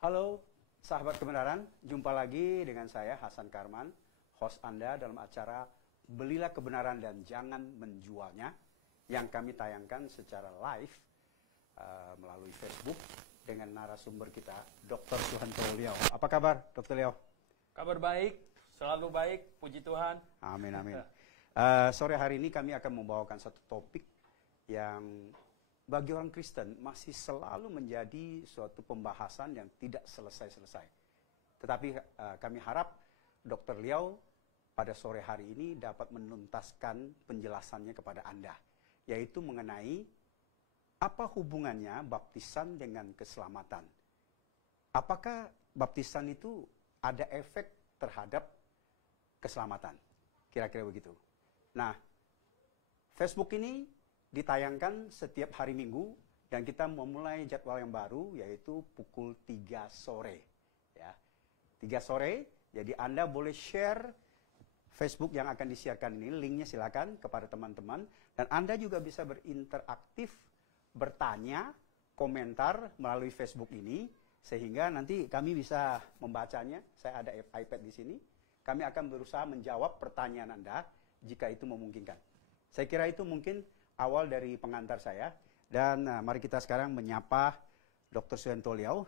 Halo sahabat kebenaran, jumpa lagi dengan saya Hasan Karman, host Anda dalam acara Belilah Kebenaran dan Jangan Menjualnya, yang kami tayangkan secara live melalui Facebook dengan narasumber kita, Dr. Suhanto Liao. Apa kabar, Dr. Liao? Kabar baik, selalu baik, puji Tuhan. Amin, amin. Sore hari ini kami akan membawakan satu topik yang bagi orang Kristen masih selalu menjadi suatu pembahasan yang tidak selesai-selesai. Tetapi kami harap Dr. Liao pada sore hari ini dapat menuntaskan penjelasannya kepada Anda, yaitu mengenai apa hubungannya baptisan dengan keselamatan. Apakah baptisan itu ada efek terhadap keselamatan? Kira-kira begitu. Nah, Facebook ini ditayangkan setiap hari Minggu dan kita memulai jadwal yang baru yaitu pukul 3 sore. Ya. 3 sore, jadi Anda boleh share Facebook yang akan disiarkan ini, linknya silakan kepada teman-teman. Dan Anda juga bisa berinteraktif, bertanya, komentar melalui Facebook ini, sehingga nanti kami bisa membacanya. Saya ada iPad di sini, kami akan berusaha menjawab pertanyaan Anda jika itu memungkinkan. Saya kira itu mungkin awal dari pengantar saya, dan mari kita sekarang menyapa Dr. Suhanto Liao.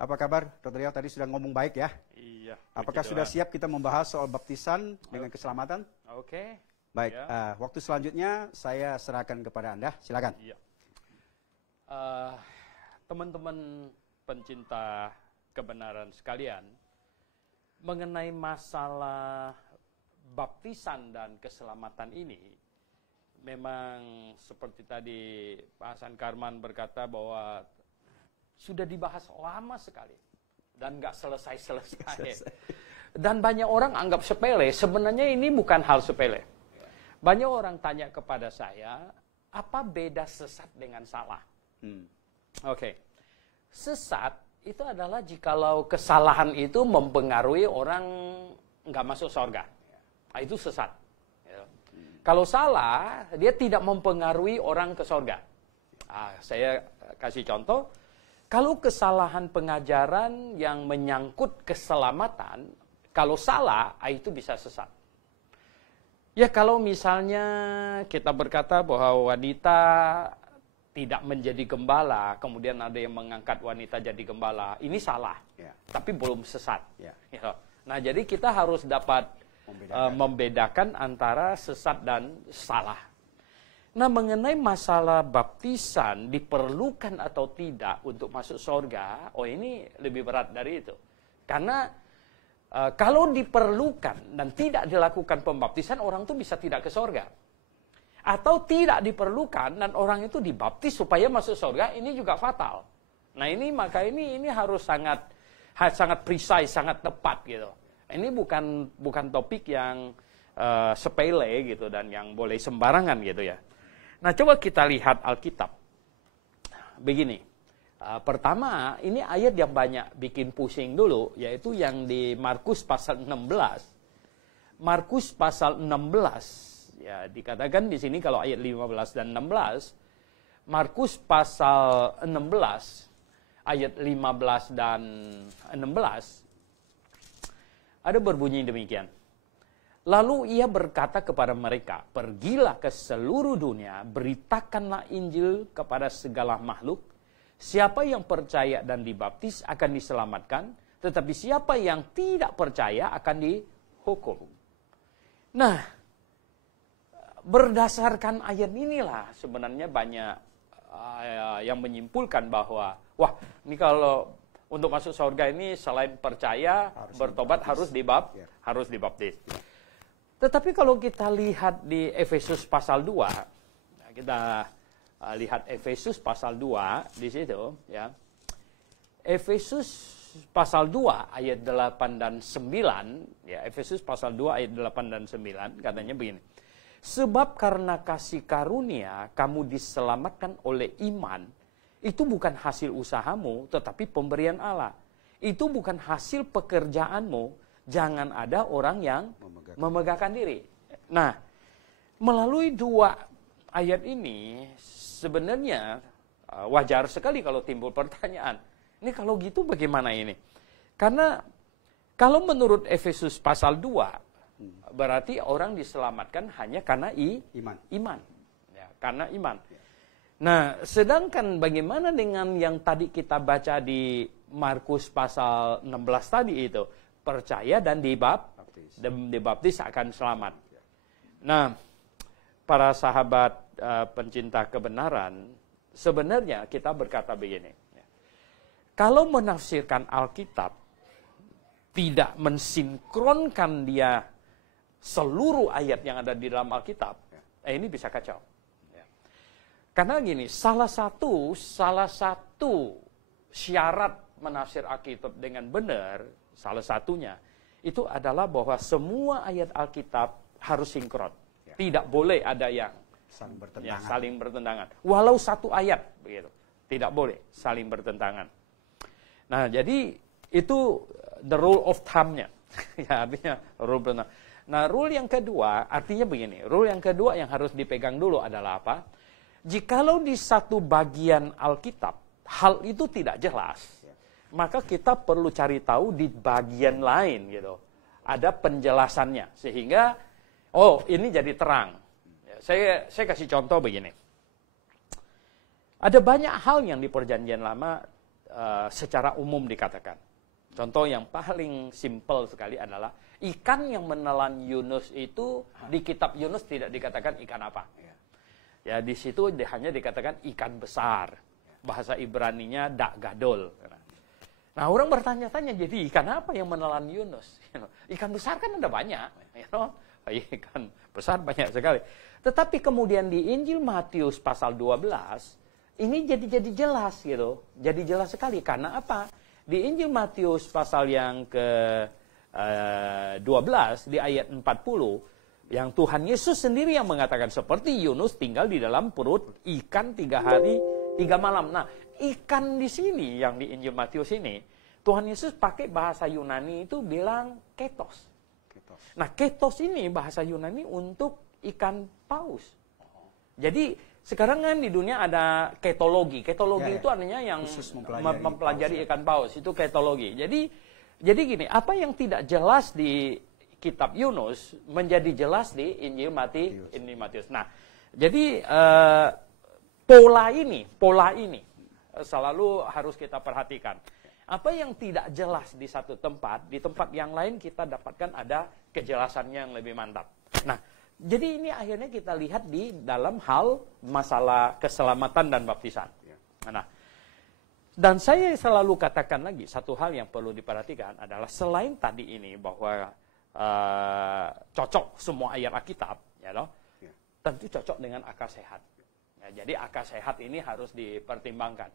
Apa kabar, Dr. Liao? Tadi sudah ngomong baik ya? Iya. Apakah sudah siap kita membahas soal baptisan dengan keselamatan? Oke. Baik, Ya. Waktu selanjutnya saya serahkan kepada Anda, silakan. Iya. Teman-teman pencinta kebenaran sekalian, mengenai masalah baptisan dan keselamatan ini, memang seperti tadi Pak Hasan Karman berkata bahwa sudah dibahas lama sekali dan nggak selesai-selesai. Dan banyak orang anggap sepele. Sebenarnya ini bukan hal sepele. Banyak orang tanya kepada saya, apa beda sesat dengan salah? Oke. Sesat itu adalah jikalau kesalahan itu mempengaruhi orang nggak masuk surga. Nah, itu sesat. Kalau salah, dia tidak mempengaruhi orang ke surga. Saya kasih contoh, kalau kesalahan pengajaran yang menyangkut keselamatan, kalau salah, itu bisa sesat. Ya kalau misalnya kita berkata bahwa wanita tidak menjadi gembala, kemudian ada yang mengangkat wanita jadi gembala, ini salah, tapi belum sesat. Nah jadi kita harus dapat membedakan antara sesat dan salah. Nah, mengenai masalah baptisan diperlukan atau tidak untuk masuk surga, ini lebih berat dari itu. Karena kalau diperlukan dan tidak dilakukan pembaptisan, orang itu bisa tidak ke surga. Atau tidak diperlukan dan orang itu dibaptis supaya masuk surga, ini juga fatal. Nah, maka ini harus sangat precise, sangat tepat gitu. Ini bukan topik yang sepele gitu dan yang boleh sembarangan gitu ya. Nah, coba kita lihat Alkitab. Begini. Pertama, ini ayat yang banyak bikin pusing dulu, yaitu yang di Markus pasal 16. Markus pasal 16, ya dikatakan di sini kalau ayat 15 dan 16, Markus pasal 16 ayat 15 dan 16 ada berbunyi demikian. Lalu ia berkata kepada mereka, pergilah ke seluruh dunia, beritakanlah Injil kepada segala makhluk. Siapa yang percaya dan dibaptis akan diselamatkan, tetapi siapa yang tidak percaya akan dihukum. Nah, berdasarkan ayat inilah sebenarnya banyak yang menyimpulkan bahwa, wah ini kalau untuk masuk surga ini selain percaya, bertobat harus dibaptis. Tetapi kalau kita lihat di Efesus pasal 2, kita lihat Efesus pasal 2 di situ ya. Efesus pasal 2 ayat 8 dan 9, ya Efesus pasal 2 ayat 8 dan 9 katanya begini. Sebab karena kasih karunia kamu diselamatkan oleh iman. Itu bukan hasil usahamu, tetapi pemberian Allah. Itu bukan hasil pekerjaanmu. Jangan ada orang yang memegahkan diri. Nah, melalui dua ayat ini, sebenarnya wajar sekali kalau timbul pertanyaan. Ini kalau gitu bagaimana ini? Karena kalau menurut Efesus pasal 2, berarti orang diselamatkan hanya karena iman. Ya, karena iman. Nah, sedangkan bagaimana dengan yang tadi kita baca di Markus pasal 16 tadi itu? Percaya dan dibaptis akan selamat. Nah, para sahabat pencinta kebenaran, sebenarnya kita berkata begini. Kalau menafsirkan Alkitab, tidak mensinkronkan dia seluruh ayat yang ada di dalam Alkitab, ini bisa kacau. Karena gini, salah satu syarat menafsir Alkitab dengan benar, salah satunya, itu adalah bahwa semua ayat Alkitab harus sinkron. Tidak boleh ada yang saling bertentangan. Walau satu ayat, begitu. Tidak boleh saling bertentangan. Nah, jadi itu the rule of thumb-nya. Ya, artinya rule bertentangan. Nah, rule yang kedua, artinya begini. Rule yang kedua yang harus dipegang dulu adalah apa? Jikalau di satu bagian Alkitab, hal itu tidak jelas, maka kita perlu cari tahu di bagian lain, gitu. Ada penjelasannya, sehingga, oh, ini jadi terang. Saya kasih contoh begini. Ada banyak hal yang di Perjanjian Lama secara umum dikatakan. Contoh yang paling simpel sekali adalah ikan yang menelan Yunus itu di kitab Yunus tidak dikatakan ikan apa. Ya, di situ hanya dikatakan ikan besar. Bahasa Ibraninya dak gadol. Nah, orang bertanya-tanya, jadi ikan apa yang menelan Yunus? Ikan besar kan ada banyak. Ikan besar banyak sekali. Tetapi kemudian di Injil Matius pasal 12, ini jadi jelas gitu. Jadi jelas sekali. Karena apa? Di Injil Matius pasal yang ke-12 di ayat 40, yang Tuhan Yesus sendiri yang mengatakan seperti Yunus tinggal di dalam perut ikan 3 hari 3 malam. Nah, ikan di sini yang di Injil Matius ini, Tuhan Yesus pakai bahasa Yunani itu bilang ketos. Nah, ketos ini bahasa Yunani untuk ikan paus. Jadi sekarang kan di dunia ada ketologi. Ketologi itu artinya yang mempelajari ikan paus. Itu ketologi. Jadi gini, apa yang tidak jelas di kitab Yunus menjadi jelas di Injil Matius. Nah, jadi pola ini selalu harus kita perhatikan. Apa yang tidak jelas di satu tempat, di tempat yang lain kita dapatkan ada kejelasannya yang lebih mantap. Nah, jadi ini akhirnya kita lihat di dalam hal masalah keselamatan dan baptisan. Nah, dan saya selalu katakan lagi, satu hal yang perlu diperhatikan adalah selain tadi ini bahwa cocok semua ayat Alkitab, tentu cocok dengan akal sehat. Ya, jadi akal sehat ini harus dipertimbangkan.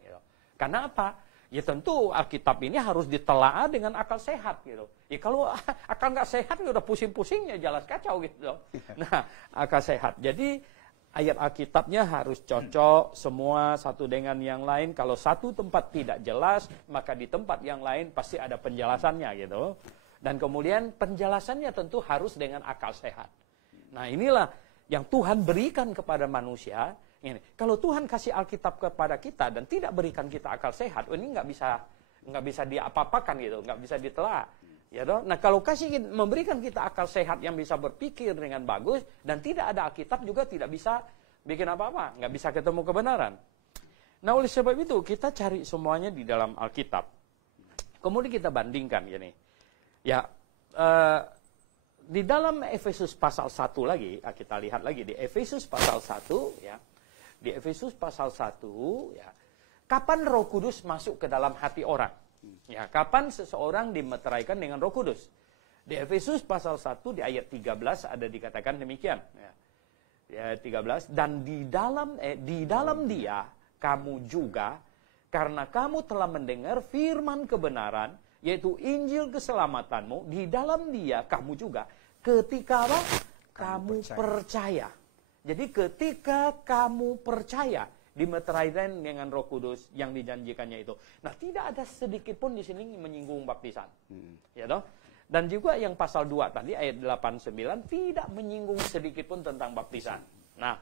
Karena apa? Ya tentu Alkitab ini harus ditelaah dengan akal sehat gitu. Ya kalau akal nggak sehat ya udah pusing-pusing ya jelas kacau gitu. Nah, akal sehat. Jadi ayat Alkitabnya harus cocok semua satu dengan yang lain. Kalau satu tempat tidak jelas, maka di tempat yang lain pasti ada penjelasannya gitu. Dan kemudian penjelasannya tentu harus dengan akal sehat. Nah, inilah yang Tuhan berikan kepada manusia. Ini, kalau Tuhan kasih Alkitab kepada kita dan tidak berikan kita akal sehat, ini nggak bisa diapa-apakan gitu, nggak bisa ditelaah. Ya toh? Nah, kalau memberikan kita akal sehat yang bisa berpikir dengan bagus dan tidak ada Alkitab juga tidak bisa bikin apa-apa, nggak bisa ketemu kebenaran. Nah, oleh sebab itu kita cari semuanya di dalam Alkitab. Kemudian kita bandingkan gini. Ya, di dalam Efesus pasal 1 lagi, kita lihat lagi di Efesus pasal 1 ya. Di Efesus pasal 1 ya. Kapan Roh Kudus masuk ke dalam hati orang? Ya, kapan seseorang dimeteraikan dengan Roh Kudus? Di Efesus pasal 1 di ayat 13 ada dikatakan demikian ya. Ya, 13, dan di dalam Dia kamu juga, karena kamu telah mendengar firman kebenaran, yaitu Injil keselamatanmu, di dalam Dia kamu juga ketika apa? Kamu percaya. Jadi ketika kamu percaya, dimeteraikan dengan Roh Kudus yang dijanjikannya itu. Nah, tidak ada sedikit pun di sini menyinggung baptisan. Ya toh? Dan juga yang pasal 2 tadi ayat 8-9 tidak menyinggung sedikit pun tentang baptisan. Nah,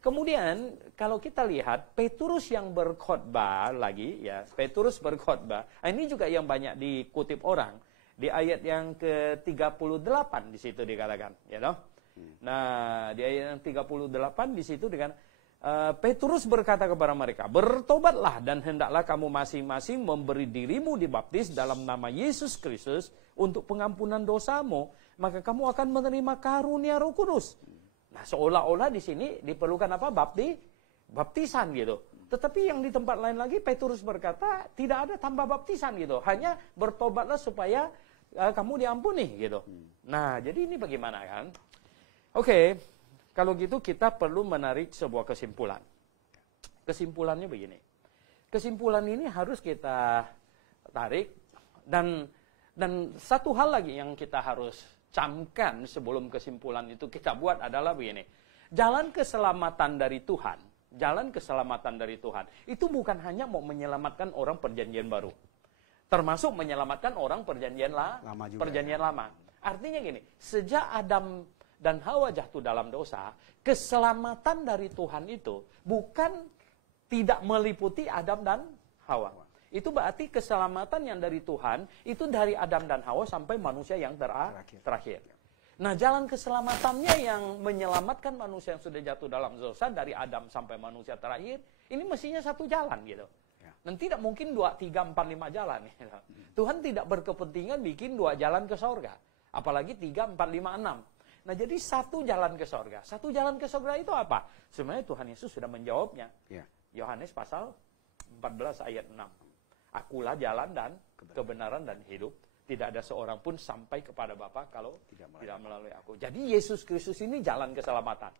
Kemudian kalau kita lihat Petrus yang berkhotbah lagi, ya Petrus berkhotbah. Ini juga yang banyak dikutip orang di ayat yang ke-38 di situ dikatakan, ya toh. Nah, di ayat yang 38 di situ dengan Petrus berkata kepada mereka, bertobatlah dan hendaklah kamu masing-masing memberi dirimu dibaptis dalam nama Yesus Kristus untuk pengampunan dosamu, maka kamu akan menerima karunia Roh Kudus. Nah, seolah-olah di sini diperlukan apa? Baptisan gitu. Tetapi yang di tempat lain lagi Petrus berkata tidak ada tambah baptisan gitu, hanya bertobatlah supaya kamu diampuni gitu. Nah, jadi ini bagaimana kan? Oke. Kalau gitu kita perlu menarik sebuah kesimpulan. Kesimpulannya begini. Kesimpulan ini harus kita tarik dan satu hal lagi yang kita harus camkan sebelum kesimpulan itu kita buat adalah begini. Jalan keselamatan dari Tuhan itu bukan hanya mau menyelamatkan orang perjanjian baru. Termasuk menyelamatkan orang perjanjian lama. Artinya gini, sejak Adam dan Hawa jatuh dalam dosa, keselamatan dari Tuhan itu bukan tidak meliputi Adam dan Hawa. Itu berarti keselamatan yang dari Tuhan, itu dari Adam dan Hawa sampai manusia yang terakhir. Nah, jalan keselamatannya yang menyelamatkan manusia yang sudah jatuh dalam dosa, dari Adam sampai manusia terakhir, ini mestinya satu jalan gitu. Dan tidak mungkin 2, 3, 4, 5 jalan. Gitu. Tuhan tidak berkepentingan bikin 2 jalan ke sorga. Apalagi 3, 4, 5, 6. Nah, jadi satu jalan ke sorga. Satu jalan ke sorga itu apa? Sebenarnya Tuhan Yesus sudah menjawabnya. Yohanes pasal 14 ayat 6. Akulah jalan dan kebenaran dan hidup. Tidak ada seorang pun sampai kepada Bapa kalau tidak melalui aku. Jadi Yesus Kristus ini jalan keselamatan.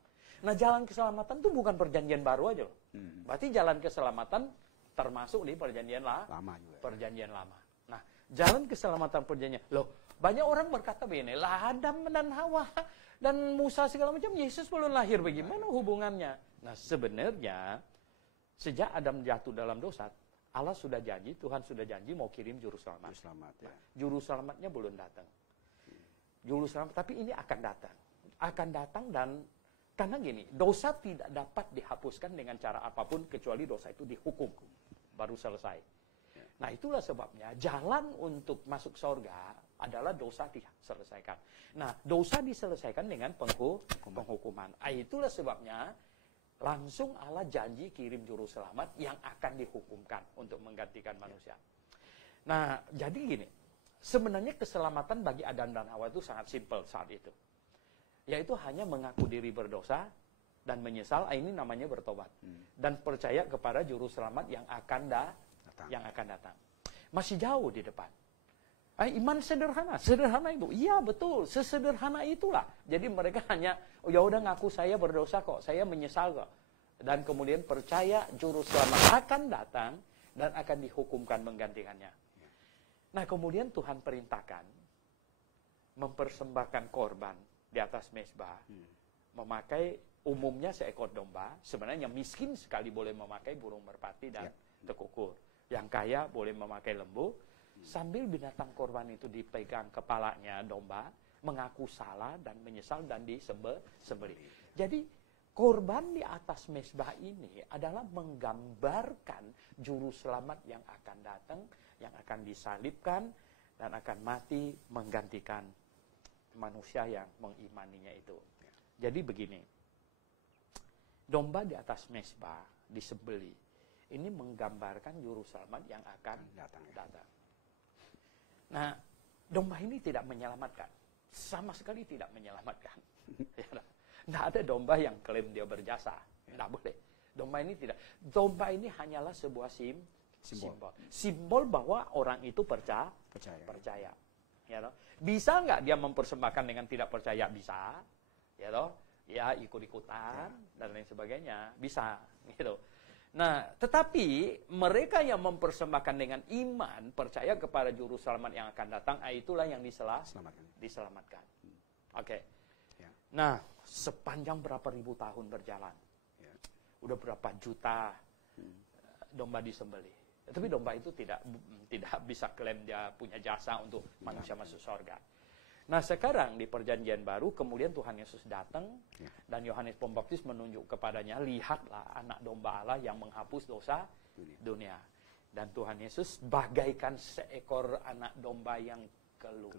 Nah, jalan keselamatan itu bukan perjanjian baru aja loh. Berarti jalan keselamatan termasuk di perjanjian lama juga. Perjanjian lama. Nah, jalan keselamatan perjanjian. Loh, banyak orang berkata begini, lah Adam dan Hawa dan Musa segala macam, Yesus belum lahir, bagaimana hubungannya? Nah, sebenarnya sejak Adam jatuh dalam dosa, Allah sudah janji, Tuhan sudah janji mau kirim juru selamat. Nah, juru selamatnya belum datang. Juru selamat, tapi ini akan datang. Akan datang dan karena gini, dosa tidak dapat dihapuskan dengan cara apapun kecuali dosa itu dihukum. Baru selesai. Nah, itulah sebabnya jalan untuk masuk surga adalah dosa diselesaikan. Nah, dosa diselesaikan dengan penghukuman. Itulah sebabnya langsung Allah janji kirim juru selamat yang akan dihukumkan untuk menggantikan manusia. Nah, jadi gini, sebenarnya keselamatan bagi Adam dan Hawa itu sangat simpel saat itu. Yaitu hanya mengaku diri berdosa dan menyesal, ini namanya bertobat. Dan percaya kepada juru selamat yang akan datang. Masih jauh di depan. Iman sederhana itu. Iya betul, sesederhana itulah. Jadi mereka hanya, ya udah ngaku saya berdosa kok, saya menyesal kok. Dan kemudian percaya juru selamat akan datang dan akan dihukumkan menggantikannya. Nah, kemudian Tuhan perintahkan mempersembahkan korban di atas mezbah, memakai umumnya seekor domba. Sebenarnya yang miskin sekali boleh memakai burung merpati dan tekukur. Yang kaya boleh memakai lembu. Sambil binatang korban itu dipegang kepalanya domba, mengaku salah dan menyesal dan disembelih. Jadi korban di atas mezbah ini adalah menggambarkan juru selamat yang akan datang, yang akan disalibkan dan akan mati menggantikan manusia yang mengimaninya itu. Jadi begini, domba di atas mezbah disembelih, ini menggambarkan juru selamat yang akan datang. Nah, domba ini tidak menyelamatkan. Sama sekali tidak menyelamatkan. Tidak ada domba yang klaim dia berjasa. Tidak boleh. Domba ini tidak. Domba ini hanyalah sebuah simbol. Simbol bahwa orang itu percaya. Ya, toh? Bisa nggak dia mempersembahkan dengan tidak percaya? Bisa. Ya, toh? Ya, ikut-ikutan dan lain sebagainya. Bisa. Gitu. Nah, tetapi mereka yang mempersembahkan dengan iman, percaya kepada juru selamat yang akan datang, itulah yang diselamatkan. Oke. Nah, sepanjang berapa ribu tahun berjalan, udah berapa juta domba disembelih. Tapi domba itu tidak bisa klaim dia punya jasa untuk manusia masuk surga. Nah sekarang di perjanjian baru kemudian Tuhan Yesus datang dan Yohanes Pembaptis menunjuk kepadanya, lihatlah anak domba Allah yang menghapus dosa dunia. Dan Tuhan Yesus bagaikan seekor anak domba yang keluh.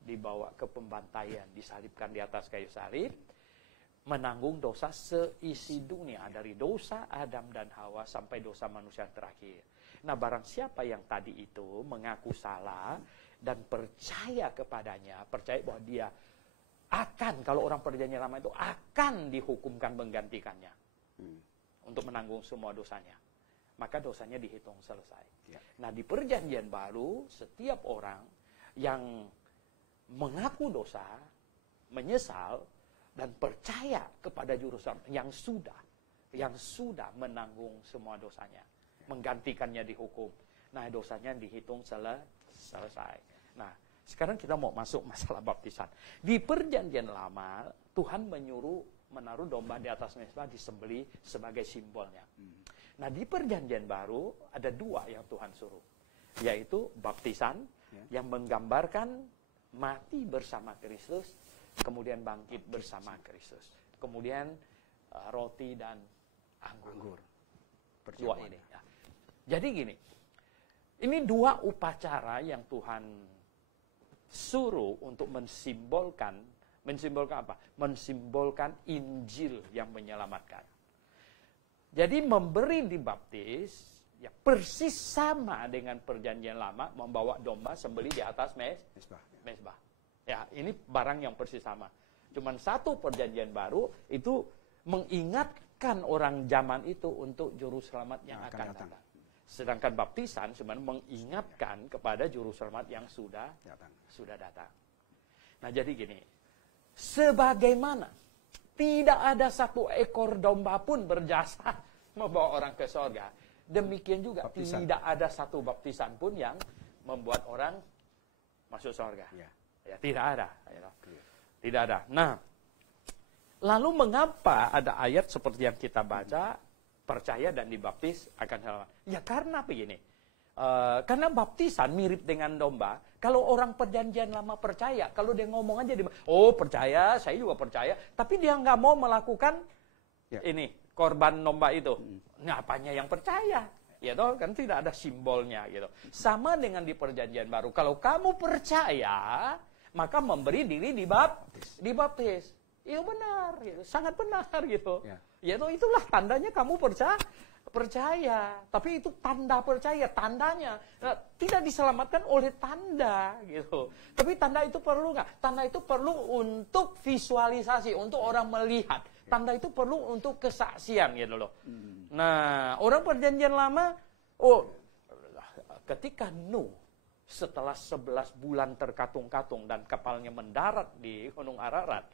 Dibawa ke pembantaian, disalibkan di atas kayu salib, menanggung dosa seisi dunia, dari dosa Adam dan Hawa sampai dosa manusia terakhir. Nah barang siapa yang tadi itu mengaku salah dan percaya kepadanya, percaya bahwa dia akan, kalau orang perjanjian lama itu akan dihukumkan menggantikannya untuk menanggung semua dosanya, maka dosanya dihitung selesai. Nah di perjanjian baru setiap orang yang mengaku dosa, menyesal dan percaya kepada juru selamat yang sudah menanggung semua dosanya, menggantikannya dihukum, nah dosanya dihitung selesai. Nah, sekarang kita mau masuk masalah baptisan. Di perjanjian lama, Tuhan menaruh domba di atas mezbah, disembelih sebagai simbolnya. Nah, di perjanjian baru ada dua yang Tuhan suruh, yaitu baptisan yang menggambarkan mati bersama Kristus, kemudian bangkit bersama Kristus. Kemudian roti dan anggur. Dua ini. Ya. Jadi gini, ini dua upacara yang Tuhan suruh untuk mensimbolkan apa? Mensimbolkan Injil yang menyelamatkan. Jadi memberi dibaptis ya persis sama dengan perjanjian lama, membawa domba sembelih di atas mezbah. Ya, ini barang yang persis sama. Cuman satu perjanjian baru itu mengingatkan orang zaman itu untuk juru selamat yang akan datang. Sedangkan baptisan sebenarnya mengingatkan kepada juru selamat yang sudah datang. Nah jadi gini, sebagaimana tidak ada satu ekor domba pun berjasa membawa orang ke surga, demikian juga tidak ada satu baptisan pun yang membuat orang masuk surga. Ya tidak ada. Tidak ada. Nah, lalu mengapa ada ayat seperti yang kita baca, percaya dan dibaptis akan selamat? Ya karena begini, karena baptisan mirip dengan domba. Kalau orang perjanjian lama percaya, kalau dia ngomong aja, percaya, saya juga percaya, tapi dia nggak mau melakukan ini korban domba itu, ngapanya yang percaya? Ya toh, kan tidak ada simbolnya gitu. Sama dengan di perjanjian baru, kalau kamu percaya, maka memberi diri dibaptis. Itu benar, gitu. Sangat benar gitu. Ya itulah tandanya kamu percaya. Tapi itu tanda percaya, tandanya tidak diselamatkan oleh tanda gitu. Tapi tanda itu perlu nggak? Tanda itu perlu untuk visualisasi, untuk orang melihat. Tanda itu perlu untuk kesaksian gitu loh. Nah, orang perjanjian lama, ketika Nuh setelah 11 bulan terkatung-katung dan kapalnya mendarat di Gunung Ararat,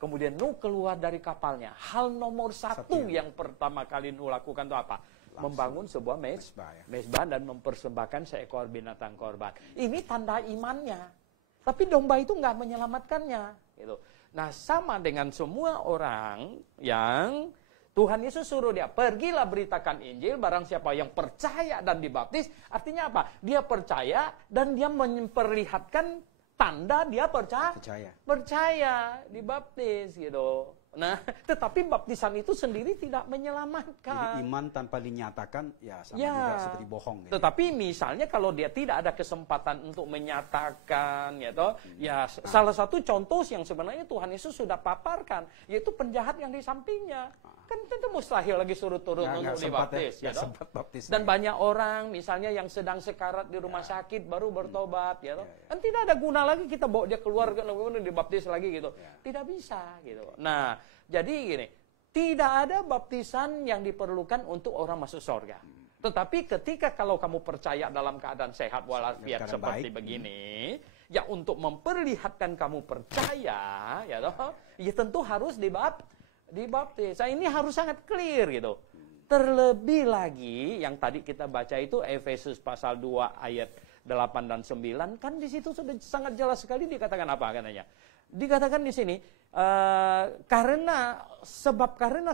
kemudian Nuh keluar dari kapalnya. Hal nomor satu yang pertama kali Nuh lakukan itu apa? Membangun sebuah mezbah dan mempersembahkan seekor binatang korban. Ini tanda imannya. Tapi domba itu nggak menyelamatkannya. Gitu. Nah sama dengan semua orang yang Tuhan Yesus suruh dia, pergilah beritakan Injil, barang siapa yang percaya dan dibaptis, artinya apa? Dia percaya dan dia memperlihatkan tanda dia percaya dibaptis gitu. Nah, tetapi baptisan itu sendiri tidak menyelamatkan. Jadi iman tanpa dinyatakan ya sama juga seperti bohong. Gitu. Tetapi misalnya kalau dia tidak ada kesempatan untuk menyatakan, salah satu contoh yang sebenarnya Tuhan Yesus sudah paparkan, yaitu penjahat yang di sampingnya. Kan tentu mustahil lagi suruh turun untuk dibaptis. Dan banyak orang misalnya yang sedang sekarat di rumah sakit baru bertobat. Kan tidak ada guna lagi kita bawa dia keluar dibaptis lagi gitu. Tidak bisa gitu. Nah, jadi gini, tidak ada baptisan yang diperlukan untuk orang masuk surga. Tetapi ketika kalau kamu percaya dalam keadaan sehat walafiat seperti begini, ya untuk memperlihatkan kamu percaya, ya tentu harus dibaptis. Nah, ini harus sangat clear gitu. Terlebih lagi yang tadi kita baca itu Efesus pasal 2 ayat 8 dan 9, kan di situ sudah sangat jelas sekali dikatakan apa katanya. Dikatakan di sini karena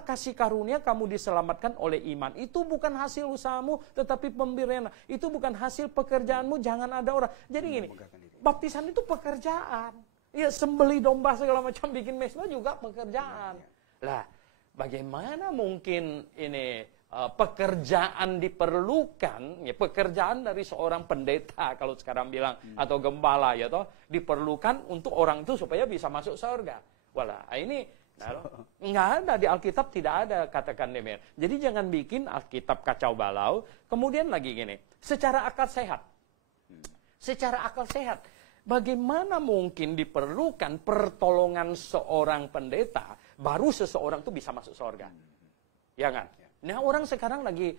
kasih karunia kamu diselamatkan oleh iman. Itu bukan hasil usahamu tetapi pemberian. Itu bukan hasil pekerjaanmu, jangan ada orang. Jadi gini, baptisan itu pekerjaan. Ya, sembeli domba segala macam, bikin mesbah juga pekerjaan. Lah, bagaimana mungkin ini pekerjaan diperlukan, ya, pekerjaan dari seorang pendeta kalau sekarang bilang atau gembala ya toh, diperlukan untuk orang itu supaya bisa masuk surga. Walah, ini nggak ada di Alkitab, tidak ada katakan demikian. Jadi jangan bikin Alkitab kacau balau. Kemudian lagi gini, secara akal sehat. Secara akal sehat, bagaimana mungkin diperlukan pertolongan seorang pendeta baru seseorang itu bisa masuk surga? Ya kan? Nah, orang sekarang lagi,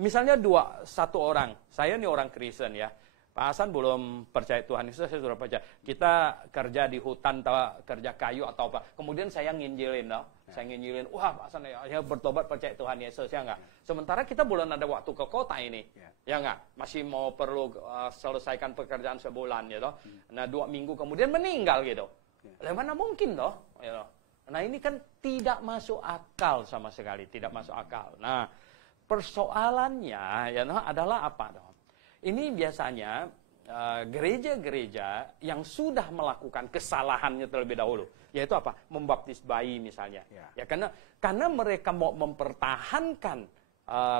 misalnya satu orang, saya nih orang Kristen ya, Pak Hasan belum percaya Tuhan Yesus, saya sudah percaya. Kita kerja di hutan, kerja kayu atau apa, kemudian saya nginjilin, saya nginjilin, wah Pak Hasan ya bertobat percaya Tuhan Yesus, ya enggak? Sementara kita belum ada waktu ke kota ini, ya enggak? Masih mau perlu selesaikan pekerjaan sebulan, ya toh. Nah 2 minggu kemudian meninggal gitu. Bagaimana mungkin toh? Ya toh? Nah ini kan tidak masuk akal sama sekali, tidak masuk akal. Nah persoalannya ya adalah apa dong? Ini biasanya gereja-gereja yang sudah melakukan kesalahannya terlebih dahulu, yaitu apa? Membaptis bayi misalnya. Ya karena mereka mau mempertahankan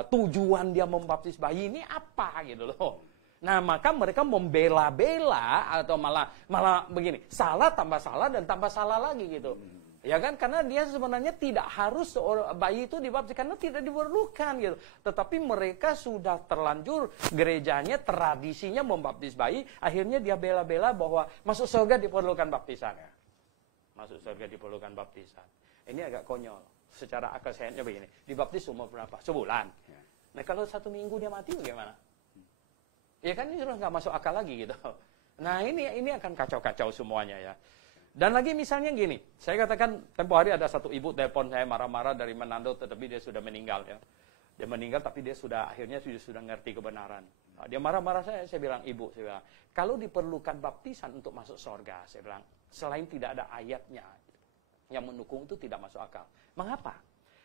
tujuan dia membaptis bayi ini apa gitu loh. Nah maka mereka membela-bela atau malah begini, salah tambah salah dan tambah salah lagi gitu. Ya kan, karena dia sebenarnya tidak harus bayi itu dibaptis karena tidak diperlukan gitu. Tetapi mereka sudah terlanjur gerejanya, tradisinya membaptis bayi, akhirnya dia bela-bela bahwa masuk surga diperlukan baptisan. Masuk surga diperlukan baptisan. Ini agak konyol. Secara akal sehatnya begini, dibaptis umur berapa? Sebulan. Nah kalau 1 minggu dia mati bagaimana? Ya kan ini sudah nggak masuk akal lagi gitu. Nah ini akan kacau-kacau semuanya ya. Dan lagi misalnya gini, saya katakan tempo hari ada satu ibu telepon saya marah-marah dari Manado, tetapi dia sudah meninggal ya. Dia meninggal tapi dia akhirnya sudah ngerti kebenaran. Nah, dia marah-marah saya bilang, ibu, saya bilang, kalau diperlukan baptisan untuk masuk surga, saya bilang, selain tidak ada ayatnya yang mendukung itu tidak masuk akal. Mengapa?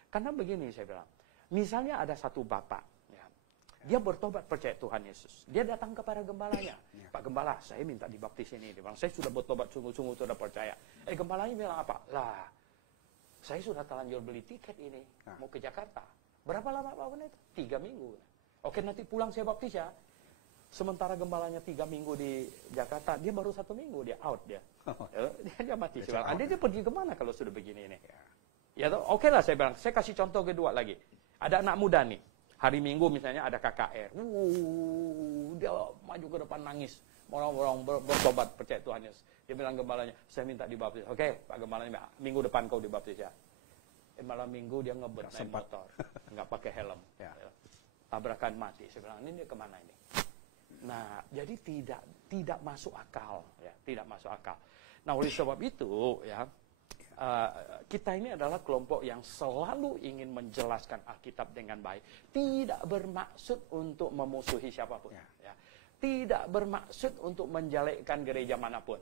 Karena begini saya bilang, misalnya ada satu bapak, dia bertobat percaya Tuhan Yesus. Dia datang kepada gembalanya. Pak Gembala, saya minta dibaptis ini. Dia bilang, saya sudah bertobat sungguh-sungguh, sudah percaya. Gembalanya bilang apa? Lah, saya sudah terlanjur beli tiket ini. Mau ke Jakarta. Berapa lama Pak Pendeta? 3 minggu. Oke, nanti pulang saya baptis ya. Sementara gembalanya 3 minggu di Jakarta, dia baru 1 minggu, dia out dia. Dia mati. Saya bilang, dia pergi kemana kalau sudah begini ini? Ya, oke lah saya bilang, saya kasih contoh kedua lagi. Ada anak muda nih. Hari Minggu misalnya ada KKR, dia maju ke depan nangis, orang-orang bertobat percaya Tuhan Yesus. Dia bilang gembalanya, saya minta dibaptis. Oke, Pak Gembalanya, minggu depan kau dibaptis ya. Malam Minggu dia ngebut naik motor, nggak pakai helm, tabrakan mati. Saya bilang, ini dia kemana ini? Nah, jadi tidak masuk akal, ya, tidak masuk akal. Nah, oleh sebab itu, ya. Kita ini adalah kelompok yang selalu ingin menjelaskan Alkitab dengan baik. Tidak bermaksud untuk memusuhi siapapun. Ya. Tidak bermaksud untuk menjelekkan gereja manapun.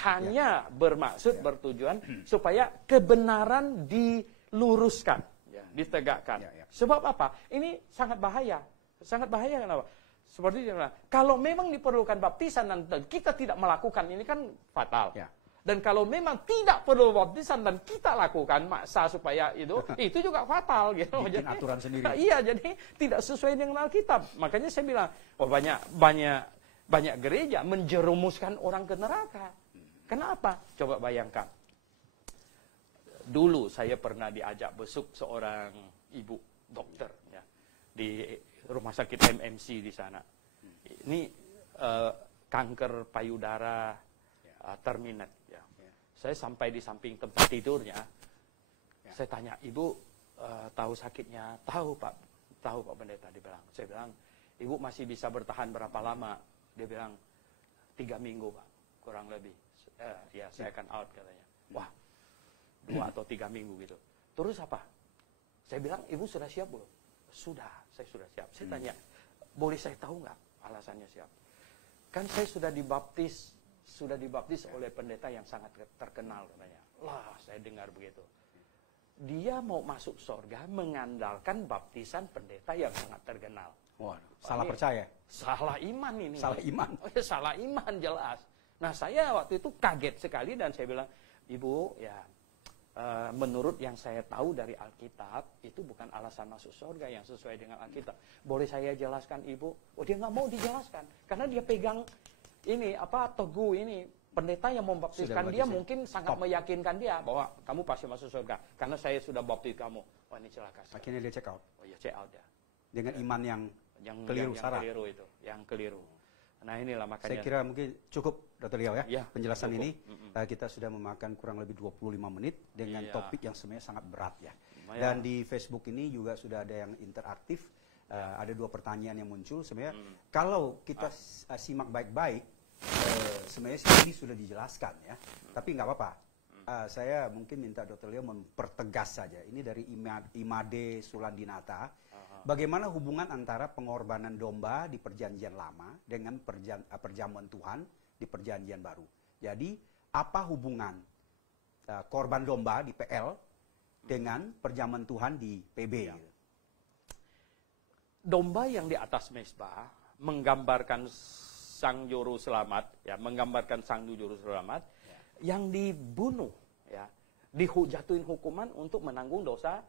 Hanya bermaksud, bertujuan supaya kebenaran diluruskan, ditegakkan. Sebab apa? Ini sangat bahaya. Sangat bahaya kenapa? Seperti dia bilang, kalau memang diperlukan baptisan dan kita tidak melakukan, ini kan fatal. Dan kalau memang tidak perlu baptisan dan kita lakukan, maksa supaya itu juga fatal gitu. Bikin aturan sendiri. Iya, jadi tidak sesuai dengan Alkitab. Makanya saya bilang, banyak gereja menjerumuskan orang ke neraka. Kenapa? Coba bayangkan. Dulu saya pernah diajak besuk seorang ibu dokter ya, di rumah sakit MMC di sana. Ini kanker payudara terminate. Saya sampai di samping tempat tidurnya, saya tanya, ibu tahu sakitnya? Tahu Pak Pendeta. Dia bilang, saya bilang, ibu masih bisa bertahan berapa lama? Dia bilang, 3 minggu Pak, kurang lebih. Saya akan out katanya. Wah, 2 atau 3 minggu gitu. Terus apa? Saya bilang, ibu sudah siap belum? Sudah, saya sudah siap. Saya tanya, boleh saya tahu nggak alasannya siap? Kan saya sudah dibaptis oleh pendeta yang sangat terkenal katanya. Lah, saya dengar begitu. Dia mau masuk surga mengandalkan baptisan pendeta yang sangat terkenal. Waduh, salah percaya. Salah iman ini. Salah iman. Oh ya, salah iman jelas. Nah, saya waktu itu kaget sekali dan saya bilang, Ibu, ya menurut yang saya tahu dari Alkitab, itu bukan alasan masuk surga yang sesuai dengan Alkitab. Boleh saya jelaskan, Ibu? Oh, dia nggak mau dijelaskan. Karena dia pegang ini, teguh ini. Pendeta yang membaptiskan dia mungkin sangat meyakinkan dia bahwa kamu pasti masuk surga. Karena saya sudah baptis kamu. Oh, ini celaka. Akhirnya dia check out. Oh ya, check out ya. Dengan iman yang keliru, salah. Yang keliru. Nah, inilah makanya. Saya kira mungkin cukup, Dr. Liao ya, penjelasan cukup. ini. Kita sudah memakan kurang lebih 25 menit dengan topik yang sebenarnya sangat berat ya. Dan di Facebook ini juga sudah ada yang interaktif. Ada 2 pertanyaan yang muncul sebenarnya. Kalau kita simak baik-baik, sebenarnya ini sudah dijelaskan ya. Tapi nggak apa-apa. Saya mungkin minta Dr. Liao mempertegas saja. Ini dari Imade Sulandinata. Bagaimana hubungan antara pengorbanan domba di perjanjian lama dengan perjamuan Tuhan di perjanjian baru. Jadi apa hubungan korban domba di PL dengan perjamuan Tuhan di PB? Domba yang di atas mezbah menggambarkan sang juru selamat, ya, menggambarkan sang juru selamat yang dibunuh, ya, dijatuhin hukuman untuk menanggung dosa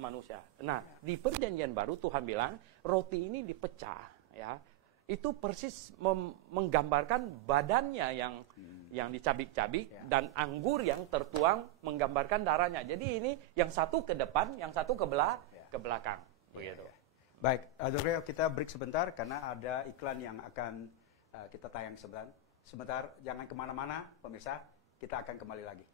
manusia. Nah, di perjanjian baru Tuhan bilang roti ini dipecah, ya, itu persis menggambarkan badannya yang dicabik-cabik dan anggur yang tertuang menggambarkan darahnya. Jadi ini yang satu ke depan, yang satu ke belakang, begitu. Baik, Dr. Liao, kita break sebentar karena ada iklan yang akan kita tayang sebentar. Jangan kemana-mana, pemirsa. Kita akan kembali lagi.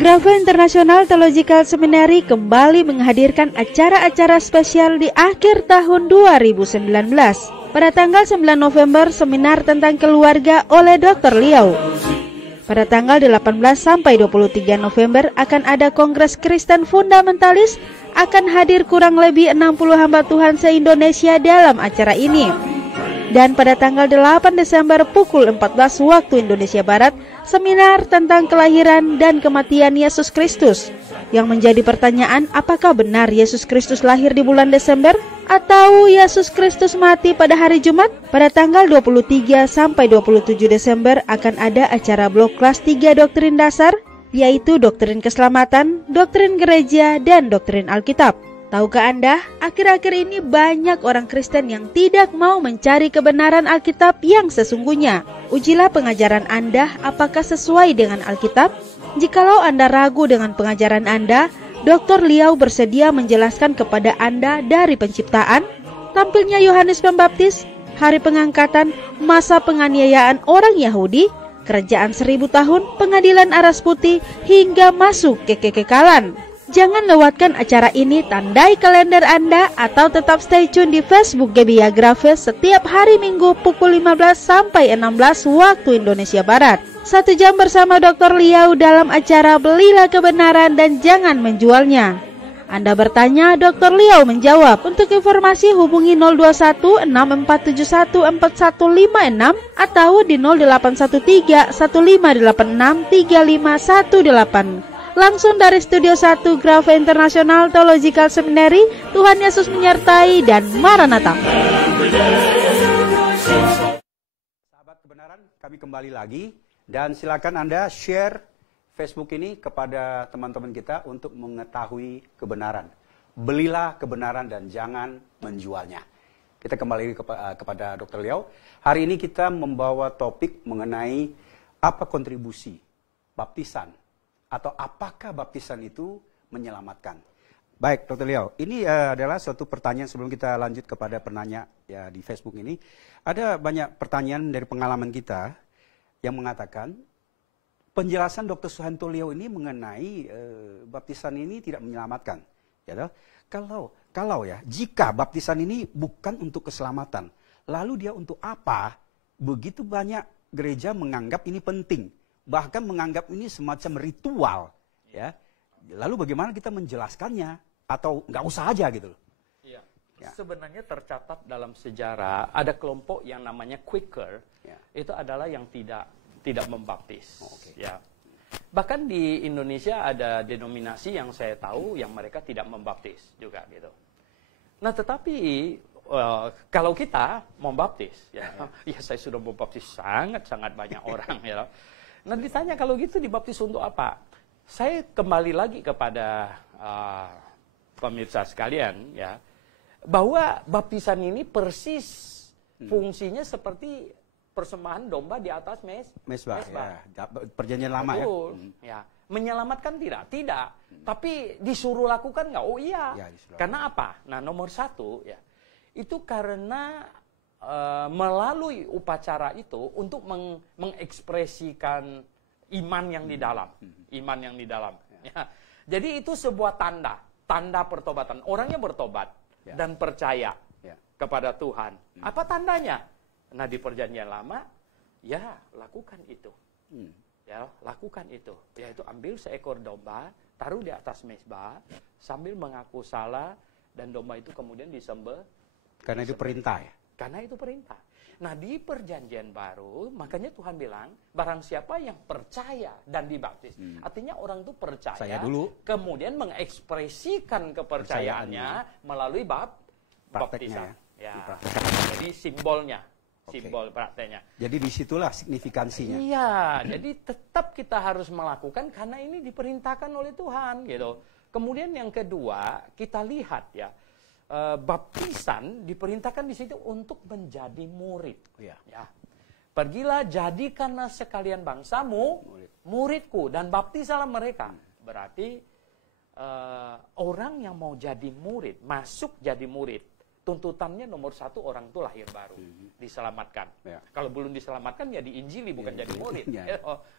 Grafe International Theological Seminary kembali menghadirkan acara-acara spesial di akhir tahun 2019. Pada tanggal 9 November, seminar tentang keluarga oleh Dr. Liao. Pada tanggal 18 sampai 23 November akan ada Kongres Kristen Fundamentalis, akan hadir kurang lebih 60 hamba Tuhan se-Indonesia dalam acara ini. Dan pada tanggal 8 Desember pukul 14 waktu Indonesia Barat, seminar tentang kelahiran dan kematian Yesus Kristus. Yang menjadi pertanyaan, apakah benar Yesus Kristus lahir di bulan Desember? Atau Yesus Kristus mati pada hari Jumat? Pada tanggal 23 sampai 27 Desember akan ada acara blok kelas 3 doktrin dasar, yaitu doktrin keselamatan, doktrin gereja, dan doktrin Alkitab. Tahukah Anda, akhir-akhir ini banyak orang Kristen yang tidak mau mencari kebenaran Alkitab yang sesungguhnya. Ujilah pengajaran Anda apakah sesuai dengan Alkitab. Jikalau Anda ragu dengan pengajaran Anda, Dr. Liao bersedia menjelaskan kepada Anda dari penciptaan, tampilnya Yohanes Pembaptis, hari pengangkatan, masa penganiayaan orang Yahudi, kerajaan 1000 tahun, pengadilan aras putih, hingga masuk ke kekekalan. Jangan lewatkan acara ini, tandai kalender Anda atau tetap stay tune di Facebook GBI Grafe setiap hari Minggu pukul 15 sampai 16 waktu Indonesia Barat. 1 jam bersama Dr. Liao dalam acara Belilah Kebenaran dan Jangan Menjualnya. Anda bertanya, Dr. Liao menjawab. Untuk informasi hubungi 021 6471 4156 atau di 0813 1586 3518. Langsung dari Studio 1 Grafe International Theological Seminary. Tuhan Yesus menyertai dan Maranatha. Sahabat kebenaran, kami kembali lagi dan silakan Anda share Facebook ini kepada teman-teman kita untuk mengetahui kebenaran. Belilah kebenaran dan jangan menjualnya. Kita kembali kepada Dr. Liao. Hari ini kita membawa topik mengenai apa kontribusi baptisan atau apakah baptisan itu menyelamatkan. Baik, Dr. Liao, ini adalah suatu pertanyaan sebelum kita lanjut kepada penanya ya di Facebook ini. Ada banyak pertanyaan dari pengalaman kita yang mengatakan penjelasan Dr. Suhanto Liao ini mengenai baptisan ini tidak menyelamatkan. Ya, kalau ya, jika baptisan ini bukan untuk keselamatan, lalu dia untuk apa? Begitu banyak gereja menganggap ini penting. Bahkan menganggap ini semacam ritual, ya. Lalu bagaimana kita menjelaskannya? Atau nggak usah aja gitu? Iya. Ya. Sebenarnya tercatat dalam sejarah ada kelompok yang namanya Quaker, ya. Itu adalah yang tidak membaptis. Oh, okay. Ya. Bahkan di Indonesia ada denominasi yang saya tahu yang mereka tidak membaptis juga gitu. Nah, tetapi kalau kita membaptis, ya saya sudah membaptis sangat banyak orang ya. Nah, ditanya kalau gitu dibaptis untuk apa? Saya kembali lagi kepada pemirsa sekalian ya, bahwa baptisan ini persis fungsinya seperti persembahan domba di atas mesbah. Ya. Perjanjian lama. Betul. Ya. Menyelamatkan tidak. Tapi disuruh lakukan nggak? Oh iya. Ya, karena apa? Nah, nomor satu ya, itu karena melalui upacara itu untuk mengekspresikan iman yang di dalam, Ya. Jadi itu sebuah tanda pertobatan. Orangnya bertobat dan percaya kepada Tuhan. Apa tandanya? Nah, di perjanjian lama, ya lakukan itu. Ya, lakukan itu. Yaitu ambil seekor domba, taruh di atas mezbah, sambil mengaku salah, dan domba itu kemudian disembelih. Karena itu perintah ya? Karena itu perintah. Nah, di perjanjian baru, makanya Tuhan bilang, barang siapa yang percaya dan dibaptis. Artinya orang itu percaya, kemudian mengekspresikan kepercayaannya melalui baptisan. Ya. Jadi simbolnya. Simbol prakteknya. Jadi disitulah signifikansinya. Iya, jadi tetap kita harus melakukan karena ini diperintahkan oleh Tuhan gitu. Kemudian yang kedua, kita lihat ya, baptisan diperintahkan di situ untuk menjadi murid. Ya. Pergilah jadikanlah sekalian bangsamu muridku dan baptisalah mereka. Berarti orang yang mau jadi murid, masuk jadi murid, tuntutannya nomor satu orang itu lahir baru, diselamatkan. Ya. Kalau belum diselamatkan ya diinjili, bukan jadi murid.